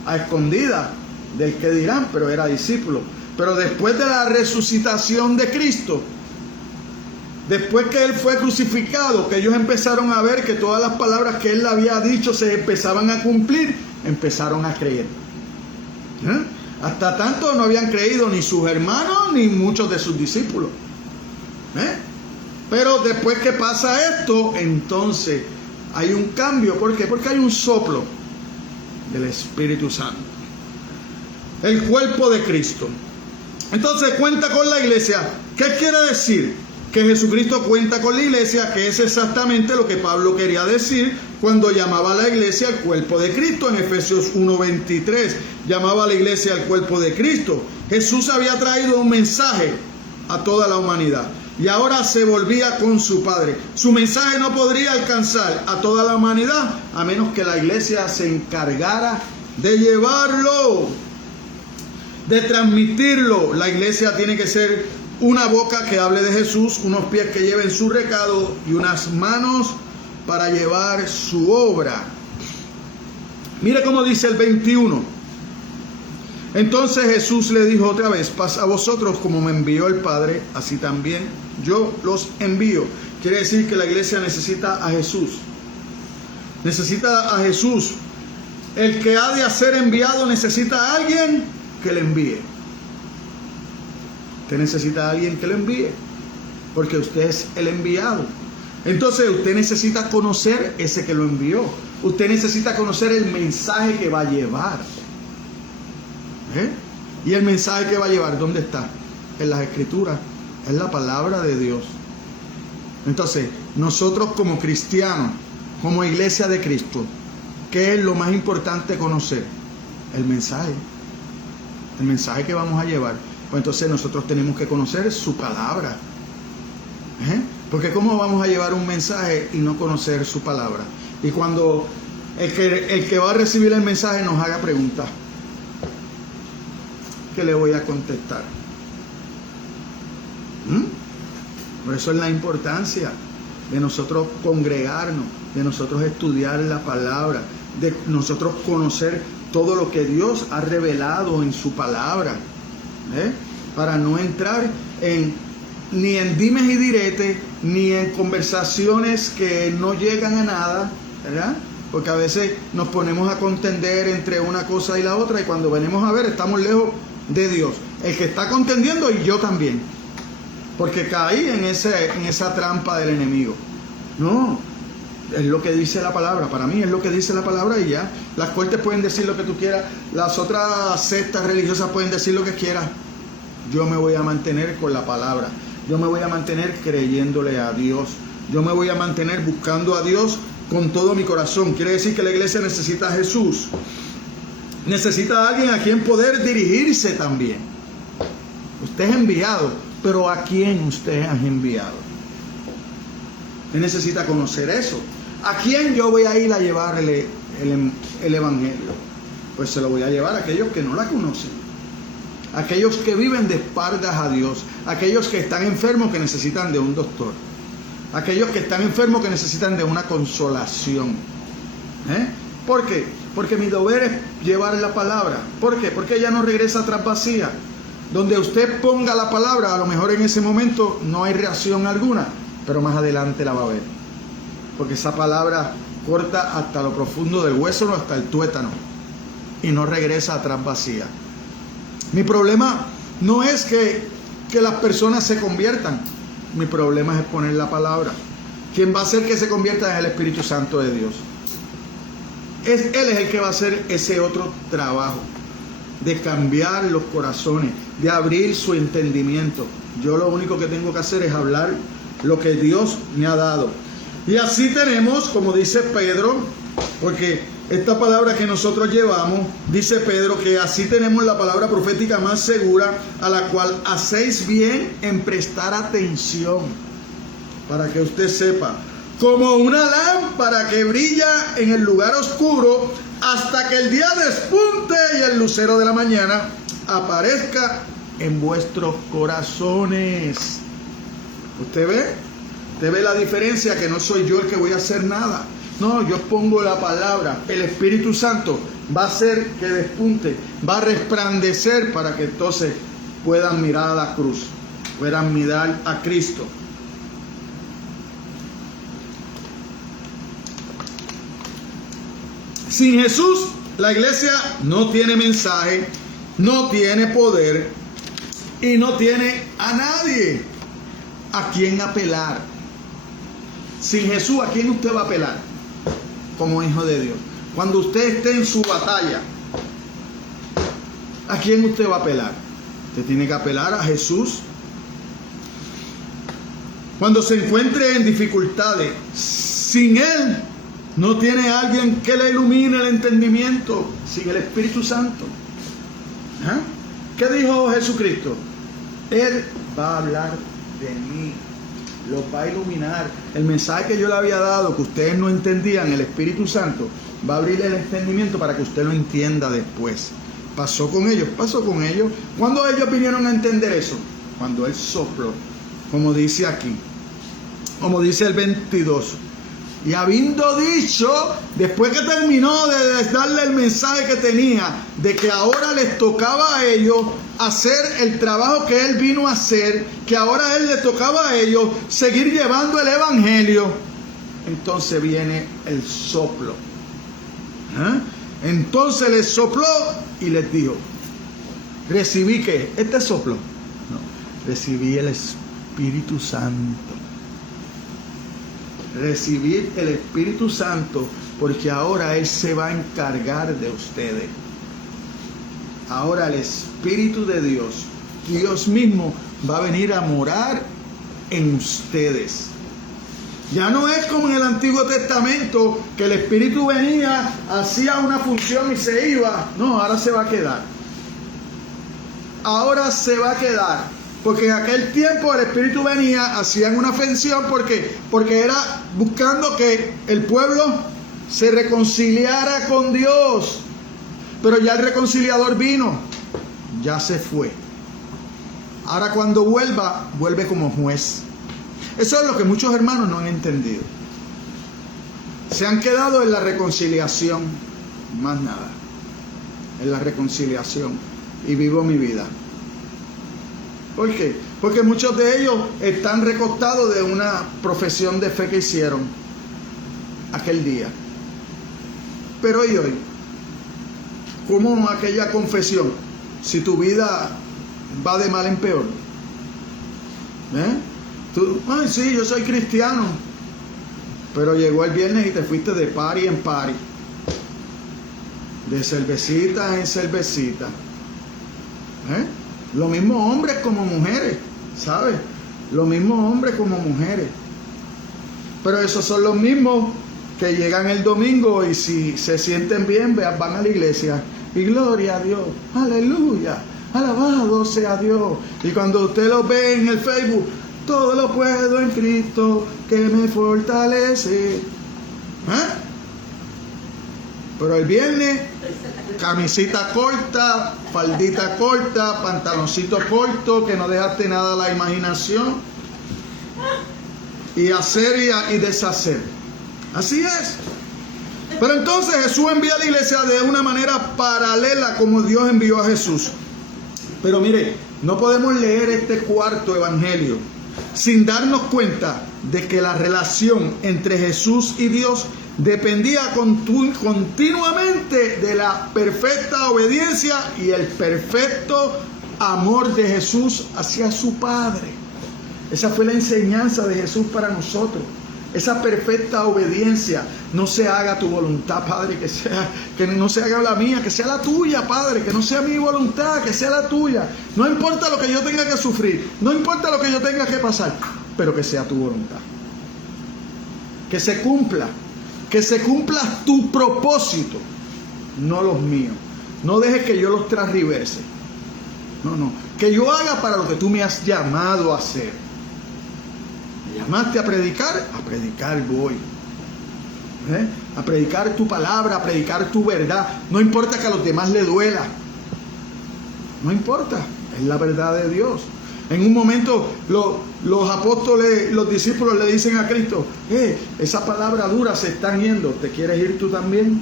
A escondidas del que dirán, pero era discípulo. Pero después de la resucitación de Cristo, después que Él fue crucificado, que ellos empezaron a ver que todas las palabras que Él había dicho se empezaban a cumplir, empezaron a creer. Hasta tanto no habían creído ni sus hermanos ni muchos de sus discípulos. Pero después que pasa esto, entonces hay un cambio. ¿Por qué? Porque hay un soplo del Espíritu Santo. El cuerpo de Cristo. Entonces cuenta con la iglesia. ¿Qué quiere decir? Que Jesucristo cuenta con la iglesia, que es exactamente lo que Pablo quería decir cuando llamaba a la iglesia el cuerpo de Cristo. En Efesios 1:23 llamaba a la iglesia el cuerpo de Cristo. Jesús había traído un mensaje a toda la humanidad y ahora se volvía con su Padre. Su mensaje no podría alcanzar a toda la humanidad a menos que la iglesia se encargara de llevarlo, de transmitirlo. La iglesia tiene que ser una boca que hable de Jesús, unos pies que lleven su recado y unas manos para llevar su obra. Mire cómo dice el 21. Entonces Jesús le dijo otra vez: paz a vosotros, como me envió el Padre, así también yo los envío. Quiere decir que la iglesia necesita a Jesús. Necesita a Jesús. El que ha de ser enviado necesita a alguien que le envíe. Usted necesita a alguien que lo envíe, porque usted es el enviado. Entonces usted necesita conocer ese que lo envió. Usted necesita conocer el mensaje que va a llevar. Y el mensaje que va a llevar, ¿dónde está? En las Escrituras, en la palabra de Dios. Entonces, nosotros como cristianos, como iglesia de Cristo, ¿qué es lo más importante conocer? El mensaje. El mensaje que vamos a llevar. Pues entonces nosotros tenemos que conocer su palabra. Porque ¿cómo vamos a llevar un mensaje y no conocer su palabra? Y cuando el que va a recibir el mensaje nos haga preguntas, ¿qué le voy a contestar? Por eso es la importancia de nosotros congregarnos, de nosotros estudiar la palabra, de nosotros conocer todo lo que Dios ha revelado en su palabra. Para no entrar ni en dimes y diretes, ni en conversaciones que no llegan a nada, ¿verdad? Porque a veces nos ponemos a contender entre una cosa y la otra, y cuando venimos a ver estamos lejos de Dios. El que está contendiendo y yo también, porque caí en esa trampa del enemigo. No, es lo que dice la palabra. Para mí es lo que dice la palabra y ya. Las cortes pueden decir lo que tú quieras, las otras sectas religiosas pueden decir lo que quieran. Yo me voy a mantener con la palabra. Yo me voy a mantener creyéndole a Dios. Yo me voy a mantener buscando a Dios con todo mi corazón. Quiere decir que la iglesia necesita a Jesús. Necesita a alguien a quien poder dirigirse también. Usted es enviado, pero ¿a quién usted es enviado? Usted necesita conocer eso. ¿A quién yo voy a ir a llevarle el evangelio? Pues se lo voy a llevar a aquellos que no la conocen, aquellos que viven de espaldas a Dios, aquellos que están enfermos que necesitan de un doctor, aquellos que están enfermos que necesitan de una consolación. ¿Por qué? Porque mi deber es llevar la palabra. ¿Por qué? Porque ella no regresa atrás vacía. Donde usted ponga la palabra, a lo mejor en ese momento no hay reacción alguna, pero más adelante la va a ver. Porque esa palabra corta hasta lo profundo del hueso, hasta el tuétano, y no regresa atrás vacía. Mi problema no es que las personas se conviertan. Mi problema es poner la palabra. Quien va a hacer que se convierta es el Espíritu Santo de Dios. Él es el que va a hacer ese otro trabajo de cambiar los corazones, de abrir su entendimiento. Yo lo único que tengo que hacer es hablar lo que Dios me ha dado. Y así tenemos, como dice Pedro, porque esta palabra que nosotros llevamos, dice Pedro, que así tenemos la palabra profética más segura, a la cual hacéis bien en prestar atención, para que usted sepa, como una lámpara que brilla en el lugar oscuro, hasta que el día despunte y el lucero de la mañana aparezca en vuestros corazones. ¿Usted ve? ¿Usted ve la diferencia? Que no soy yo el que voy a hacer nada. No, yo pongo la palabra. El Espíritu Santo va a hacer que despunte, va a resplandecer para que entonces puedan mirar a la cruz, puedan mirar a Cristo. Sin Jesús, la iglesia no tiene mensaje, no tiene poder y no tiene a nadie a quien apelar. Sin Jesús, ¿a quién usted va a apelar como hijo de Dios? Cuando usted esté en su batalla, ¿a quién usted va a apelar? Usted tiene que apelar a Jesús. Cuando se encuentre en dificultades, sin Él no tiene alguien que le ilumine el entendimiento, sin el Espíritu Santo. ¿Ah? ¿Qué dijo Jesucristo? Él va a hablar de mí, los va a iluminar. El mensaje que yo le había dado, que ustedes no entendían, el Espíritu Santo va a abrir el entendimiento para que usted lo entienda después. Pasó con ellos. ¿Cuándo ellos vinieron a entender eso? Cuando Él sopló, como dice aquí, como dice el 22. Y habiendo dicho, después que terminó de darle el mensaje que tenía, de que ahora les tocaba a ellos hacer el trabajo que Él vino a hacer, que ahora a Él le tocaba a ellos seguir llevando el Evangelio, entonces viene el soplo. Entonces les sopló y les dijo, ¿recibí qué? ¿Este soplo? No, recibí el Espíritu Santo. Recibir el Espíritu Santo, porque ahora Él se va a encargar de ustedes. Ahora el Espíritu de Dios, Dios mismo, va a venir a morar en ustedes. Ya no es como en el Antiguo Testamento, que el Espíritu venía, hacía una función y se iba. No, ahora se va a quedar. Ahora se va a quedar. Porque en aquel tiempo el Espíritu venía, hacían una función, porque era buscando que el pueblo se reconciliara con Dios. Pero ya el reconciliador vino, ya se fue. Ahora cuando vuelva, vuelve como juez. Eso es lo que muchos hermanos no han entendido. Se han quedado en la reconciliación, más nada. En la reconciliación. Y vivo mi vida. ¿Por qué? Porque muchos de ellos están recostados de una profesión de fe que hicieron aquel día. Pero hoy, ¿cómo aquella confesión? Si tu vida va de mal en peor. Ay, sí, yo soy cristiano. Pero llegó el viernes y te fuiste de party en party. De cervecita en cervecita. Lo mismo hombres como mujeres, ¿sabes? Lo mismo hombres como mujeres. Pero esos son los mismos que llegan el domingo y si se sienten bien, van a la iglesia. Y gloria a Dios, aleluya, alabado sea Dios. Y cuando usted lo ve en el Facebook, todo lo puedo en Cristo que me fortalece. Pero el viernes, camisita corta, faldita corta, pantaloncito corto, que no dejaste nada a la imaginación. Y hacer y deshacer. Así es. Pero entonces Jesús envía a la iglesia de una manera paralela como Dios envió a Jesús. Pero mire, no podemos leer este cuarto evangelio sin darnos cuenta de que la relación entre Jesús y Dios dependía continuamente de la perfecta obediencia y el perfecto amor de Jesús hacia su Padre. Esa fue la enseñanza de Jesús para nosotros. Esa perfecta obediencia. No se haga tu voluntad, Padre, que no se haga la mía, que sea la tuya, Padre, que no sea mi voluntad, que sea la tuya. No importa lo que yo tenga que sufrir, no importa lo que yo tenga que pasar, pero que sea tu voluntad. Que se cumpla. que se cumpla tu propósito, no los míos. No dejes que yo los transriverse. No. Que yo haga para lo que tú me has llamado a hacer. Me llamaste a predicar voy. A predicar tu palabra, a predicar tu verdad. No importa que a los demás les duela. No importa, es la verdad de Dios. En un momento los apóstoles, los discípulos le dicen a Cristo, esa palabra dura se están yendo, ¿te quieres ir tú también?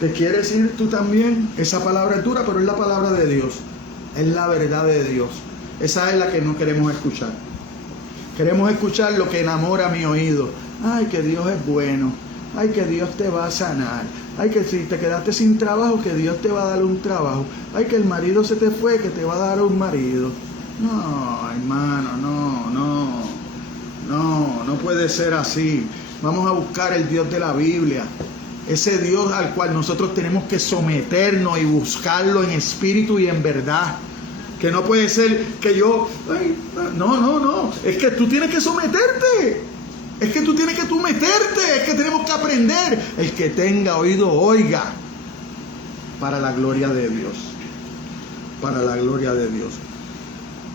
¿Te quieres ir tú también? Esa palabra es dura, pero es la palabra de Dios, es la verdad de Dios. Esa es la que no queremos escuchar. Queremos escuchar lo que enamora mi oído. Ay, que Dios es bueno. Ay, que Dios te va a sanar. Ay, que si te quedaste sin trabajo, que Dios te va a dar un trabajo. Ay, que el marido se te fue, que te va a dar un marido. No, hermano, no puede ser así. Vamos a buscar el Dios de la Biblia. Ese Dios al cual nosotros tenemos que someternos y buscarlo en espíritu y en verdad. Que no puede ser que yo... No. Es que tú tienes que someterte. Es que tú tienes que meterte. Es que tenemos que aprender. El que tenga oído, oiga. Para la gloria de Dios. Para la gloria de Dios.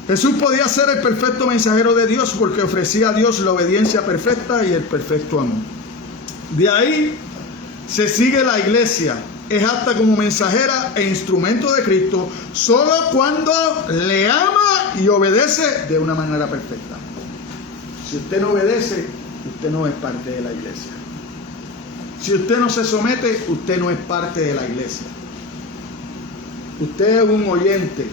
Jesús podía ser el perfecto mensajero de Dios porque ofrecía a Dios la obediencia perfecta y el perfecto amor. De ahí se sigue la iglesia. Es apta como mensajera e instrumento de Cristo solo cuando le ama y obedece de una manera perfecta. Si usted no obedece, usted no es parte de la iglesia. Si usted no se somete, usted no es parte de la iglesia. Usted es un oyente,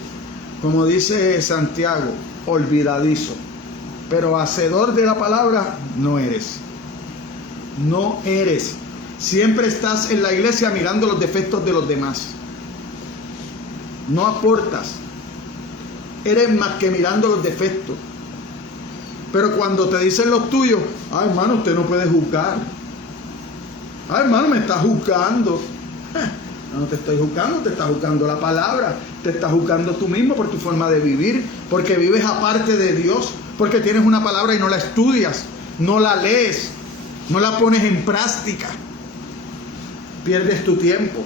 como dice Santiago, olvidadizo, pero hacedor de la palabra no eres. No eres. Siempre estás en la iglesia mirando los defectos de los demás. No aportas. Eres más que mirando los defectos. Pero cuando te dicen los tuyos, hermano, usted no puede juzgar. Hermano, me está juzgando. No te estoy juzgando, te está juzgando la palabra. Te está juzgando tú mismo por tu forma de vivir. Porque vives aparte de Dios. Porque tienes una palabra y no la estudias. No la lees. No la pones en práctica. Pierdes tu tiempo.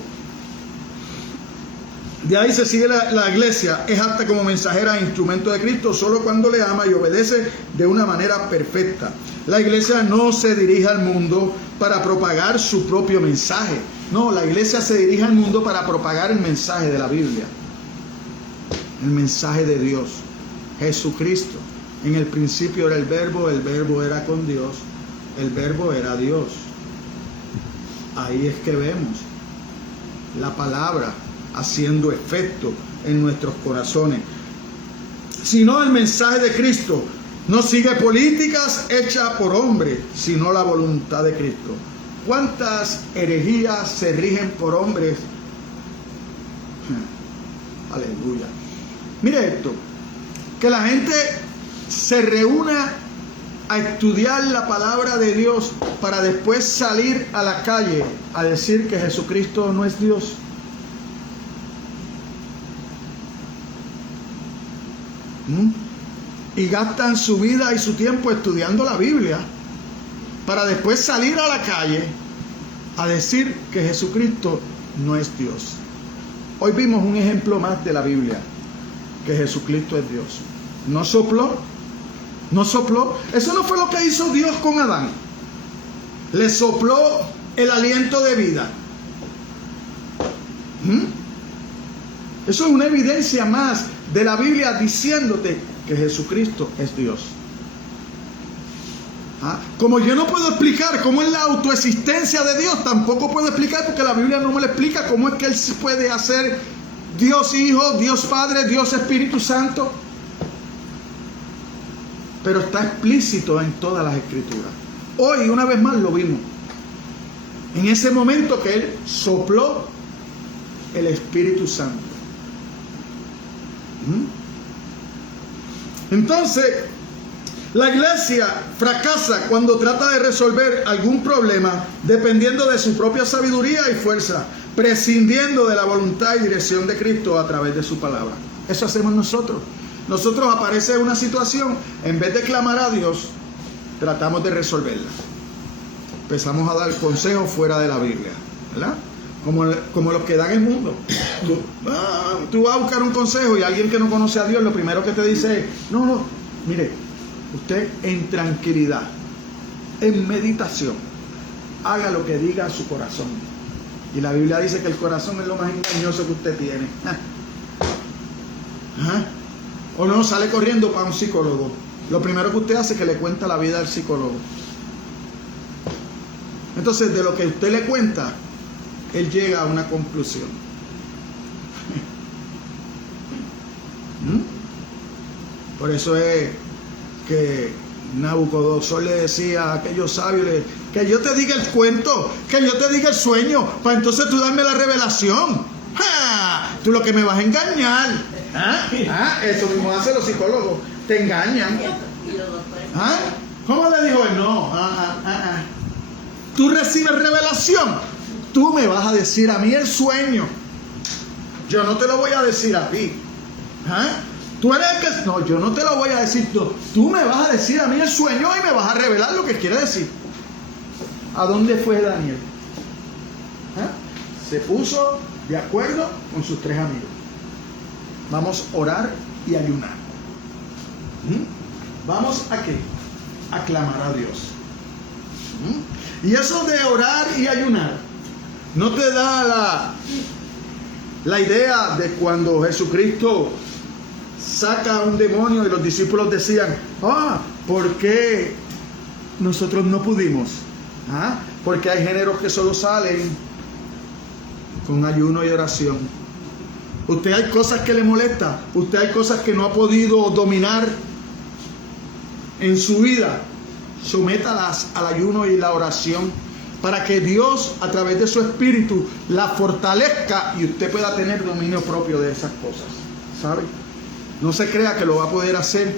De ahí se sigue la iglesia. Es apta como mensajera e instrumento de Cristo solo cuando le ama y obedece de una manera perfecta. La iglesia no se dirige al mundo para propagar su propio mensaje. No, la iglesia se dirige al mundo para propagar el mensaje de la Biblia. El mensaje de Dios. Jesucristo. En el principio era el verbo era con Dios, el verbo era Dios. Ahí es que vemos la palabra haciendo efecto en nuestros corazones. Si no, el mensaje de Cristo no sigue políticas hechas por hombres, sino la voluntad de Cristo. ¿Cuántas herejías se rigen por hombres? Aleluya. Mire esto, que la gente se reúna a estudiar la palabra de Dios para después salir a la calle a decir que Jesucristo no es Dios. Y gastan su vida y su tiempo estudiando la Biblia para después salir a la calle a decir que Jesucristo no es Dios. Hoy vimos un ejemplo más de la Biblia, que Jesucristo es Dios. No sopló. Eso no fue lo que hizo Dios con Adán. Le sopló el aliento de vida. Eso es una evidencia más de la Biblia diciéndote que Jesucristo es Dios. Como yo no puedo explicar cómo es la autoexistencia de Dios, tampoco puedo explicar, porque la Biblia no me lo explica, cómo es que Él puede hacer Dios Hijo, Dios Padre, Dios Espíritu Santo. Pero está explícito en todas las Escrituras. Hoy, una vez más, lo vimos. En ese momento que Él sopló el Espíritu Santo. Entonces, la iglesia fracasa cuando trata de resolver algún problema dependiendo de su propia sabiduría y fuerza, prescindiendo de la voluntad y dirección de Cristo a través de su palabra. Eso hacemos nosotros. Nosotros aparece una situación, en vez de clamar a Dios, tratamos de resolverla. empezamos a dar consejos fuera de la Biblia, ¿verdad? Como los que dan el mundo. Tú vas a buscar un consejo y alguien que no conoce a Dios, lo primero que te dice es, no, mire, usted en tranquilidad, en meditación, haga lo que diga su corazón. Y la Biblia dice que el corazón es lo más engañoso que usted tiene. O no, sale corriendo para un psicólogo. Lo primero que usted hace es que le cuenta la vida al psicólogo. Entonces, de lo que usted le cuenta, él llega a una conclusión. Por eso es que Nabucodonosor le decía a aquellos sabios, que yo te diga el cuento, que yo te diga el sueño, para entonces tú darme la revelación. Tú lo que me vas a engañar. Eso mismo hacen los psicólogos, te engañan. ¿Cómo le dijo él? No. Tú recibes revelación, tú me vas a decir a mí el sueño. Yo no te lo voy a decir a ti. Tú eres el que... No, yo no te lo voy a decir. Tú me vas a decir a mí el sueño y me vas a revelar lo que quiere decir. ¿A dónde fue Daniel? Se puso de acuerdo con sus 3 amigos. Vamos a orar y ayunar. ¿Vamos a qué? A clamar a Dios. Y eso de orar y ayunar no te da la idea de cuando Jesucristo saca a un demonio y los discípulos decían, ¿por qué nosotros no pudimos? Porque hay géneros que solo salen con ayuno y oración. Usted hay cosas que le molesta, usted hay cosas que no ha podido dominar en su vida, sométalas al ayuno y la oración para que Dios a través de su espíritu la fortalezca y usted pueda tener dominio propio de esas cosas, ¿sabe? No se crea que lo va a poder hacer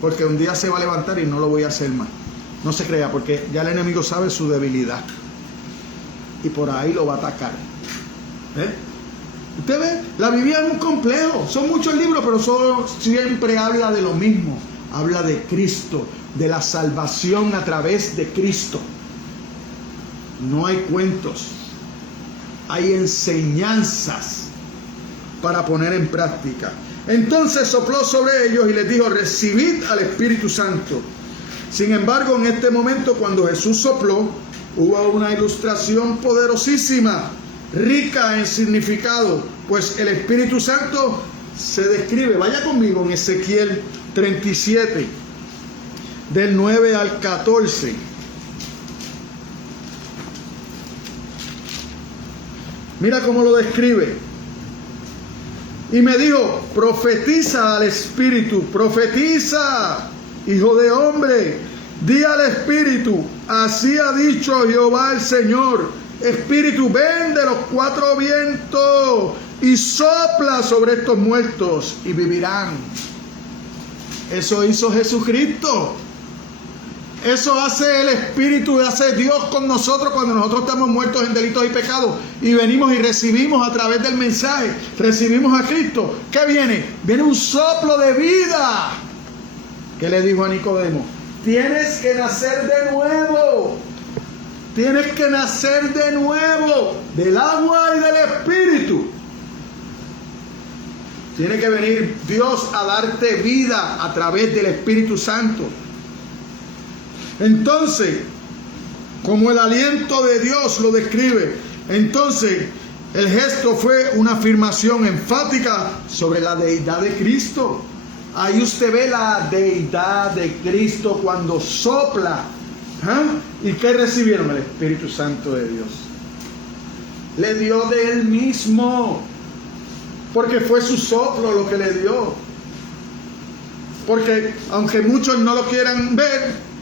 porque un día se va a levantar y no lo voy a hacer más. No se crea, porque ya el enemigo sabe su debilidad y por ahí lo va a atacar. Usted ve, la Biblia es un complejo, son muchos libros, pero solo siempre habla de lo mismo. Habla de Cristo, de la salvación a través de Cristo. No hay cuentos, hay enseñanzas para poner en práctica. Entonces sopló sobre ellos y les dijo, recibid al Espíritu Santo. Sin embargo, en este momento, cuando Jesús sopló, hubo una ilustración poderosísima, rica en significado, pues el Espíritu Santo se describe, vaya conmigo, en Ezequiel 37, del 9 al 14. Mira cómo lo describe. Y me dijo, profetiza al Espíritu, profetiza, hijo de hombre, di al Espíritu, así ha dicho Jehová el Señor, Espíritu, ven de los 4 vientos y sopla sobre estos muertos y vivirán. Eso hizo Jesucristo. Eso hace el Espíritu, hace Dios con nosotros cuando nosotros estamos muertos en delitos y pecados y venimos y recibimos a través del mensaje, recibimos a Cristo. ¿Qué viene? Viene un soplo de vida. ¿Qué le dijo a Nicodemo? Tienes que nacer de nuevo. Tienes que nacer de nuevo del agua y del Espíritu. Tiene que venir Dios a darte vida a través del Espíritu Santo. Entonces, como el aliento de Dios lo describe, entonces el gesto fue una afirmación enfática sobre la deidad de Cristo. Ahí usted ve la deidad de Cristo cuando sopla. ¿Y qué recibieron? El Espíritu Santo de Dios. Le dio de Él mismo, porque fue su soplo lo que le dio. Porque aunque muchos no lo quieran ver,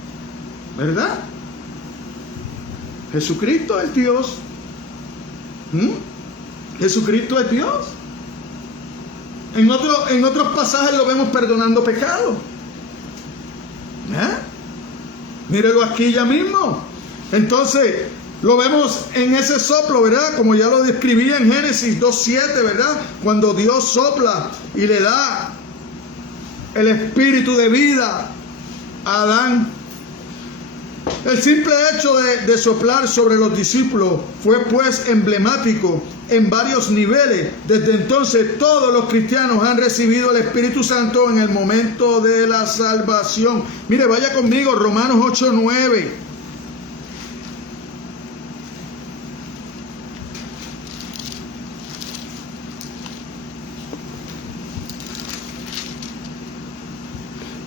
¿verdad? Jesucristo es Dios. Jesucristo es Dios. En otros pasajes lo vemos perdonando pecados. Mírelo aquí ya mismo. Entonces, lo vemos en ese soplo, ¿verdad? Como ya lo describía en Génesis 2:7, ¿verdad? Cuando Dios sopla y le da el espíritu de vida a Adán. El simple hecho de soplar sobre los discípulos fue pues emblemático en varios niveles. Desde entonces todos los cristianos han recibido el Espíritu Santo en el momento de la salvación. Mire, vaya conmigo, Romanos 8:9.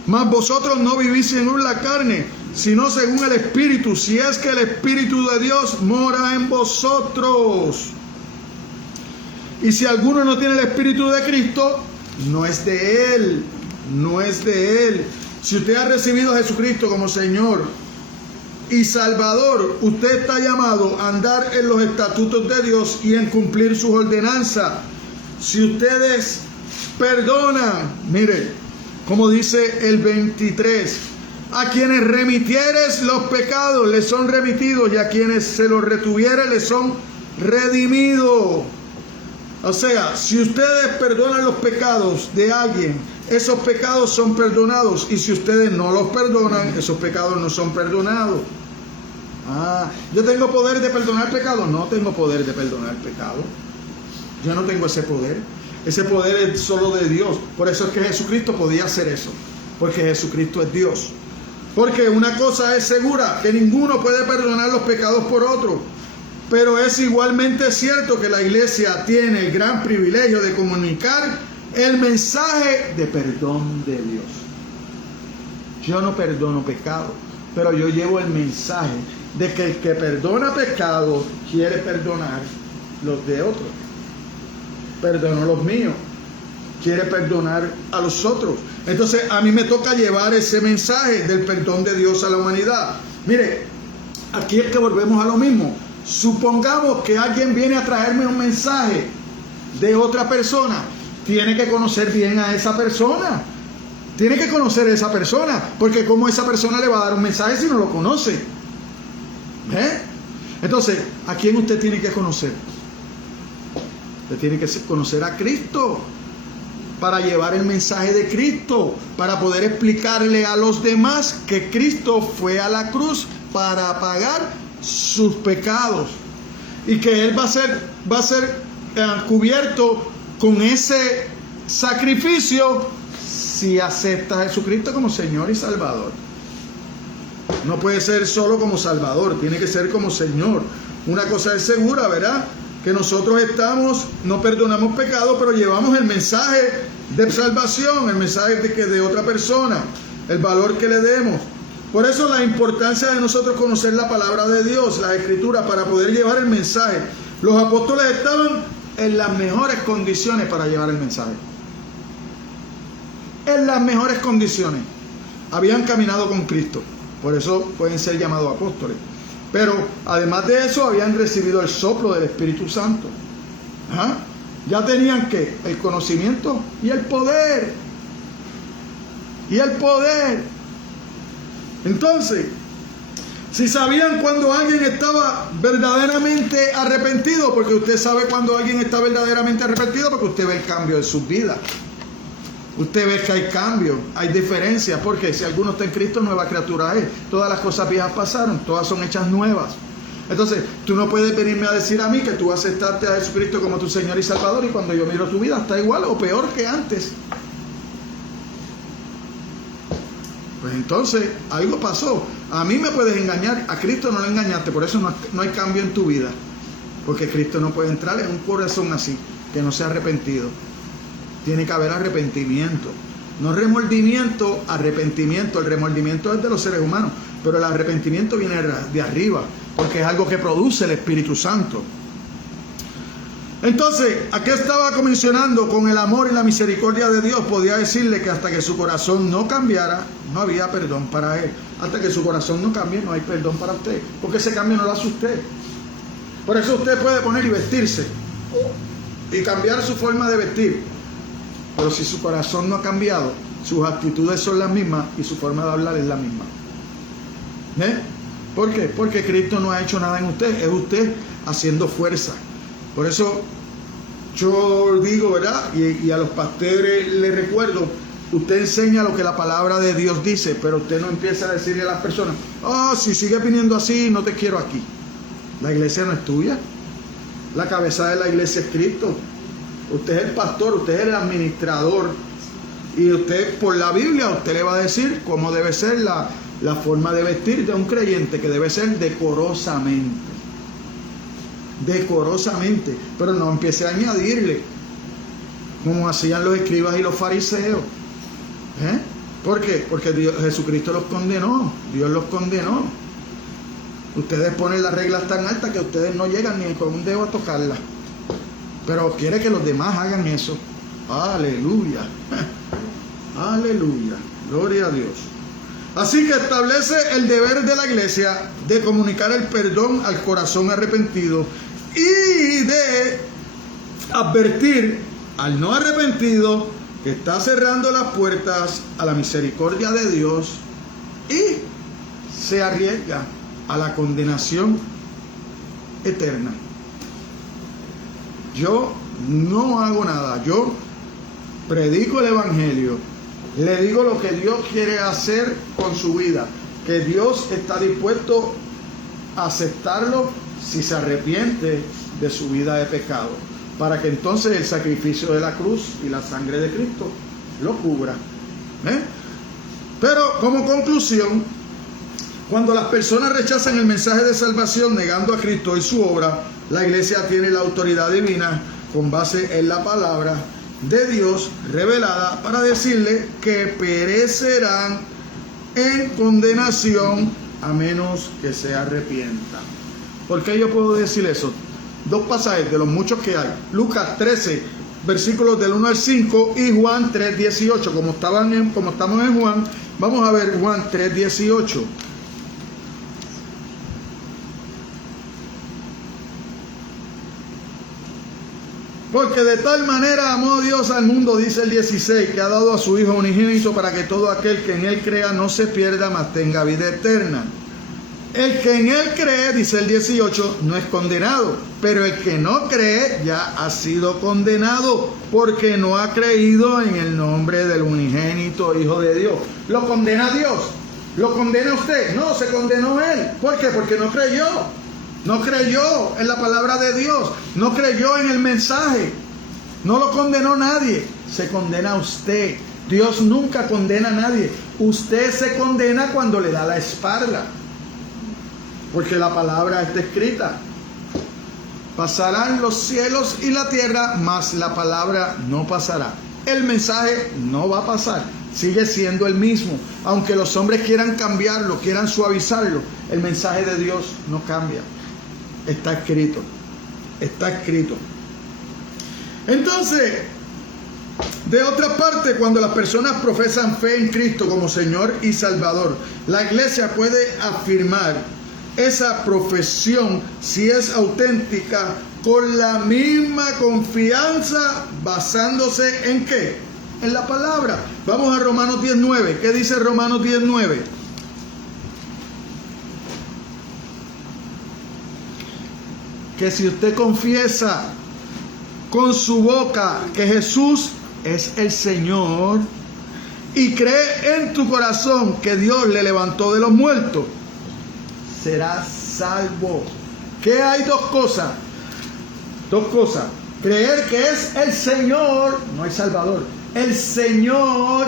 Mas vosotros no vivís según la carne, sino según el Espíritu, si es que el Espíritu de Dios mora en vosotros. Y si alguno no tiene el Espíritu de Cristo, no es de Él, no es de Él. Si usted ha recibido a Jesucristo como Señor y Salvador, usted está llamado a andar en los estatutos de Dios y en cumplir sus ordenanzas. Si ustedes perdonan, mire, como dice el 23, a quienes remitieres los pecados les son remitidos, y a quienes se los retuviere les son redimidos. O sea, si ustedes perdonan los pecados de alguien, esos pecados son perdonados, y si ustedes no los perdonan, esos pecados no son perdonados. ¿Yo tengo poder de perdonar pecados? No tengo poder de perdonar pecados. Yo no tengo ese poder. Ese poder es solo de Dios. Por eso es que Jesucristo podía hacer eso, porque Jesucristo es Dios. Porque una cosa es segura, que ninguno puede perdonar los pecados por otro. Pero es igualmente cierto que la iglesia tiene el gran privilegio de comunicar el mensaje de perdón de Dios. Yo no perdono pecados, pero yo llevo el mensaje de que el que perdona pecados quiere perdonar los de otros. Perdonó los míos, quiere perdonar a los otros. Entonces a mí me toca llevar ese mensaje del perdón de Dios a la humanidad. Mire, aquí es que volvemos a lo mismo. Supongamos que alguien viene a traerme un mensaje de otra persona. Tiene que conocer bien a esa persona. Tiene que conocer a esa persona, porque ¿cómo esa persona le va a dar un mensaje si no lo conoce? Entonces, ¿a quién usted tiene que conocer? Usted tiene que conocer a Cristo para llevar el mensaje de Cristo, para poder explicarle a los demás que Cristo fue a la cruz para pagar sus pecados y que Él va a ser cubierto con ese sacrificio si acepta a Jesucristo como Señor y Salvador. No puede ser solo como Salvador, tiene que ser como Señor. Una cosa es segura, ¿verdad? Que nosotros no perdonamos pecados, pero llevamos el mensaje de salvación, el mensaje de otra persona, el valor que le demos. Por eso la importancia de nosotros conocer la palabra de Dios, la Escritura, para poder llevar el mensaje. Los apóstoles estaban en las mejores condiciones para llevar el mensaje. En las mejores condiciones. Habían caminado con Cristo, por eso pueden ser llamados apóstoles. Pero además de eso habían recibido el soplo del Espíritu Santo. Ya tenían ¿qué? El conocimiento y el poder. Y el poder. Entonces, si sabían cuando alguien estaba verdaderamente arrepentido, porque usted sabe cuando alguien está verdaderamente arrepentido, porque usted ve el cambio en sus vidas. Usted ve que hay cambio, hay diferencia, porque si alguno está en Cristo, nueva criatura es. Todas las cosas viejas pasaron, todas son hechas nuevas. Entonces, tú no puedes venirme a decir a mí que tú aceptaste a Jesucristo como tu Señor y Salvador y cuando yo miro tu vida está igual o peor que antes. Pues entonces, algo pasó. A mí me puedes engañar, a Cristo no lo engañaste, por eso no hay cambio en tu vida. Porque Cristo no puede entrar en un corazón así, que no sea arrepentido. Tiene que haber arrepentimiento. No remordimiento, arrepentimiento. El remordimiento es de los seres humanos, pero el arrepentimiento viene de arriba, porque es algo que produce el Espíritu Santo. Entonces, aquí estaba mencionando con el amor y la misericordia de Dios. Podía decirle que hasta que su corazón no cambiara, no había perdón para él. Hasta que su corazón no cambie, no hay perdón para usted, porque ese cambio no lo hace usted. Por eso usted puede poner y vestirse y cambiar su forma de vestir. Pero si su corazón no ha cambiado, sus actitudes son las mismas y su forma de hablar es la misma. ¿Por qué? Porque Cristo no ha hecho nada en usted, es usted haciendo fuerza. Por eso yo digo, ¿verdad? Y a los pastores les recuerdo Usted enseña lo que la palabra de Dios dice, pero usted no empieza a decirle a las personas, oh, si sigue viniendo así, no te quiero aquí. La iglesia no es tuya. La cabeza de la iglesia es Cristo. Usted es el pastor, usted es el administrador. Y usted, por la Biblia, usted le va a decir cómo debe ser la forma de vestir de un creyente, que debe ser decorosamente. Decorosamente. Pero no empiece a añadirle, como hacían los escribas y los fariseos. ¿Por qué? Porque Jesucristo los condenó. Dios los condenó. Ustedes ponen las reglas tan altas que ustedes no llegan ni con un dedo a tocarlas. Pero quiere que los demás hagan eso. Aleluya. Aleluya. Gloria a Dios. Así que establece el deber de la iglesia de comunicar el perdón al corazón arrepentido y de advertir al no arrepentido que está cerrando las puertas a la misericordia de Dios y se arriesga a la condenación eterna. Yo no hago nada, yo predico el evangelio, le digo lo que Dios quiere hacer con su vida, que Dios está dispuesto a aceptarlo si se arrepiente de su vida de pecado, para que entonces el sacrificio de la cruz y la sangre de Cristo lo cubra. Pero como conclusión, cuando las personas rechazan el mensaje de salvación negando a Cristo y su obra, la iglesia tiene la autoridad divina con base en la palabra de Dios revelada para decirle que perecerán en condenación a menos que se arrepientan. ¿Por qué yo puedo decir eso? Dos pasajes de los muchos que hay. Lucas 13, versículos del 1 al 5 y Juan 3, 18. Como estamos en Juan, vamos a ver Juan 3, 18. Porque de tal manera amó Dios al mundo, dice el 16, que ha dado a su Hijo unigénito para que todo aquel que en Él crea no se pierda, mas tenga vida eterna. El que en Él cree, dice el 18, no es condenado, pero el que no cree ya ha sido condenado, porque no ha creído en el nombre del unigénito Hijo de Dios. ¿Lo condena Dios? ¿Lo condena usted? No, se condenó Él. ¿Por qué? Porque no creyó. No creyó en la palabra de Dios, no creyó en el mensaje, no lo condenó nadie, se condena usted. Dios nunca condena a nadie, usted se condena cuando le da la espalda, porque la palabra está escrita. Pasarán los cielos y la tierra, mas la palabra no pasará. El mensaje no va a pasar, sigue siendo el mismo, aunque los hombres quieran cambiarlo, quieran suavizarlo, el mensaje de Dios no cambia. Está escrito, está escrito. Entonces, de otra parte, cuando las personas profesan fe en Cristo como Señor y Salvador, la iglesia puede afirmar esa profesión, si es auténtica, con la misma confianza, basándose en ¿qué? En la palabra. Vamos a Romanos 10:9. ¿Qué dice Romanos 10:9? Que si usted confiesa con su boca que Jesús es el Señor y cree en tu corazón que Dios le levantó de los muertos, serás salvo. ¿Qué hay? Dos cosas. Creer que es el Señor, no el Salvador, el Señor.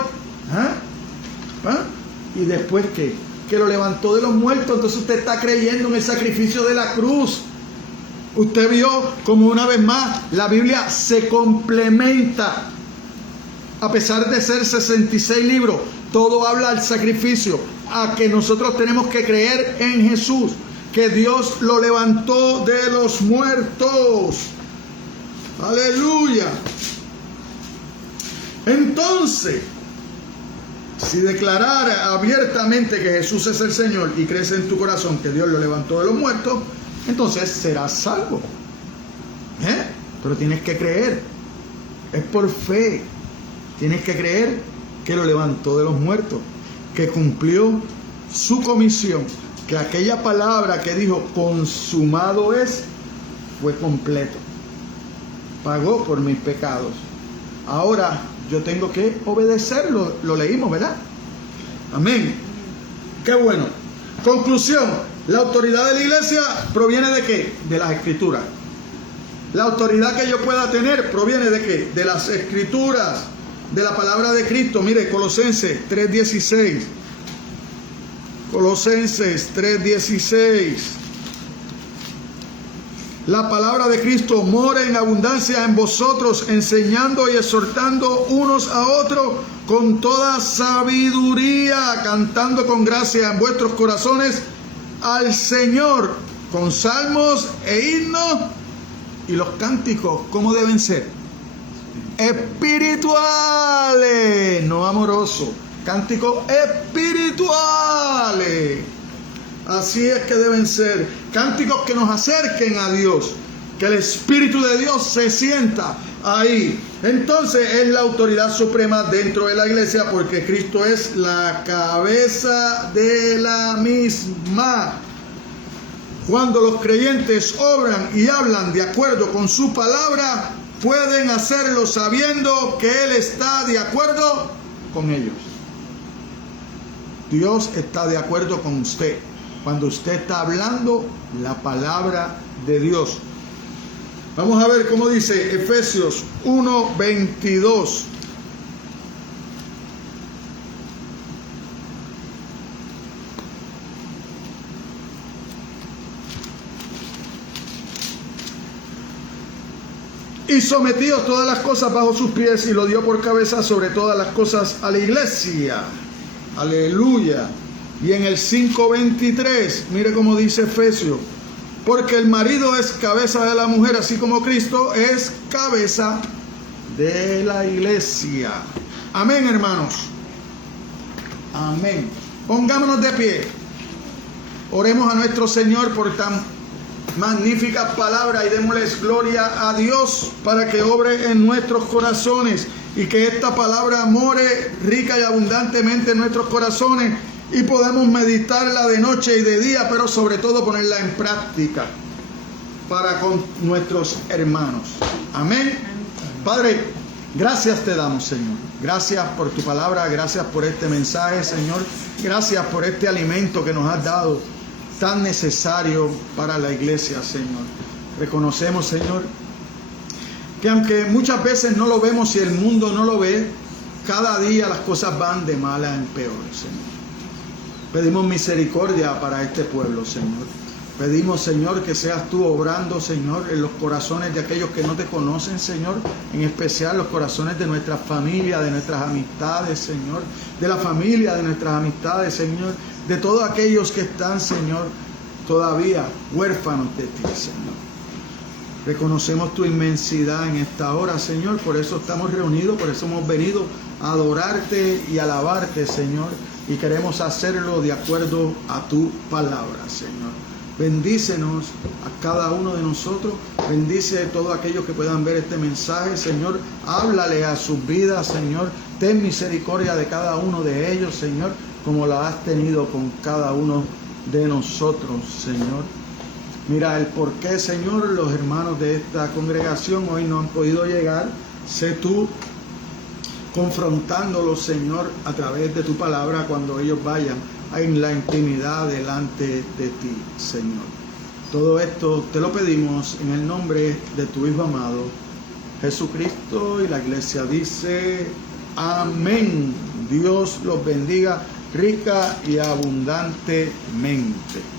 Y después que lo levantó de los muertos. Entonces usted está creyendo en el sacrificio de la cruz. Usted vio como una vez más la Biblia se complementa. A pesar de ser 66 libros, todo habla al sacrificio, a que nosotros tenemos que creer en Jesús, que Dios lo levantó de los muertos. Aleluya. Entonces, si declarara abiertamente que Jesús es el Señor y crees en tu corazón que Dios lo levantó de los muertos, entonces serás salvo. Pero tienes que creer. Es por fe. Tienes que creer que lo levantó de los muertos, que cumplió su comisión, que aquella palabra que dijo consumado es, fue completo. Pagó por mis pecados. Ahora yo tengo que obedecerlo. Lo leímos, ¿verdad? Amén. Qué bueno. Conclusión, la autoridad de la iglesia proviene ¿de qué? De las escrituras. La autoridad que yo pueda tener proviene ¿de qué? De las escrituras, de la palabra de Cristo. Mire, Colosenses 3:16. Colosenses 3:16. La palabra de Cristo mora en abundancia en vosotros, enseñando y exhortando unos a otros con toda sabiduría, cantando con gracia en vuestros corazones al Señor, con salmos e himnos. Y los cánticos, ¿cómo deben ser? Espirituales, no amorosos. Cánticos espirituales. Así es que deben ser. Cánticos que nos acerquen a Dios. Que el Espíritu de Dios se sienta ahí. Entonces es la autoridad suprema dentro de la iglesia, porque Cristo es la cabeza de la misma. Cuando los creyentes obran y hablan de acuerdo con su palabra, pueden hacerlo sabiendo que Él está de acuerdo con ellos. Dios está de acuerdo con usted cuando usted está hablando la palabra de Dios. Vamos a ver cómo dice Efesios 1:22. Y sometió todas las cosas bajo sus pies y lo dio por cabeza sobre todas las cosas a la iglesia. Aleluya. Y en el 5:23, mire cómo dice Efesios: porque el marido es cabeza de la mujer, así como Cristo es cabeza de la iglesia. Amén, hermanos. Amén. Pongámonos de pie. Oremos a nuestro Señor por tan magnífica palabra y démosles gloria a Dios para que obre en nuestros corazones y que esta palabra more rica y abundantemente en nuestros corazones y podamos meditarla de noche y de día, pero sobre todo ponerla en práctica para con nuestros hermanos. Amén. Padre, gracias te damos, Señor. Gracias por tu palabra, gracias por este mensaje, Señor. Gracias por este alimento que nos has dado, tan necesario para la iglesia, Señor. Reconocemos, Señor, que aunque muchas veces no lo vemos y el mundo no lo ve, cada día las cosas van de mala en peor, Señor. Pedimos misericordia para este pueblo, Señor. Pedimos, Señor, que seas tú obrando, Señor, en los corazones de aquellos que no te conocen, Señor, en especial los corazones de nuestra familia, de nuestras amistades, Señor, de la familia de nuestras amistades, Señor, de todos aquellos que están, Señor, todavía huérfanos de ti, Señor. Reconocemos tu inmensidad en esta hora, Señor, por eso estamos reunidos, por eso hemos venido a adorarte y alabarte, Señor, y queremos hacerlo de acuerdo a tu palabra, Señor. Bendícenos a cada uno de nosotros, bendice a todos aquellos que puedan ver este mensaje, Señor, háblale a sus vidas, Señor, ten misericordia de cada uno de ellos, Señor, como la has tenido con cada uno de nosotros, Señor. Mira el por qué, Señor, los hermanos de esta congregación hoy no han podido llegar. Sé tú confrontándolos, Señor, a través de tu palabra cuando ellos vayan en la intimidad delante de ti, Señor. Todo esto te lo pedimos en el nombre de tu Hijo amado, Jesucristo, y la iglesia dice amén. Dios los bendiga rica y abundantemente.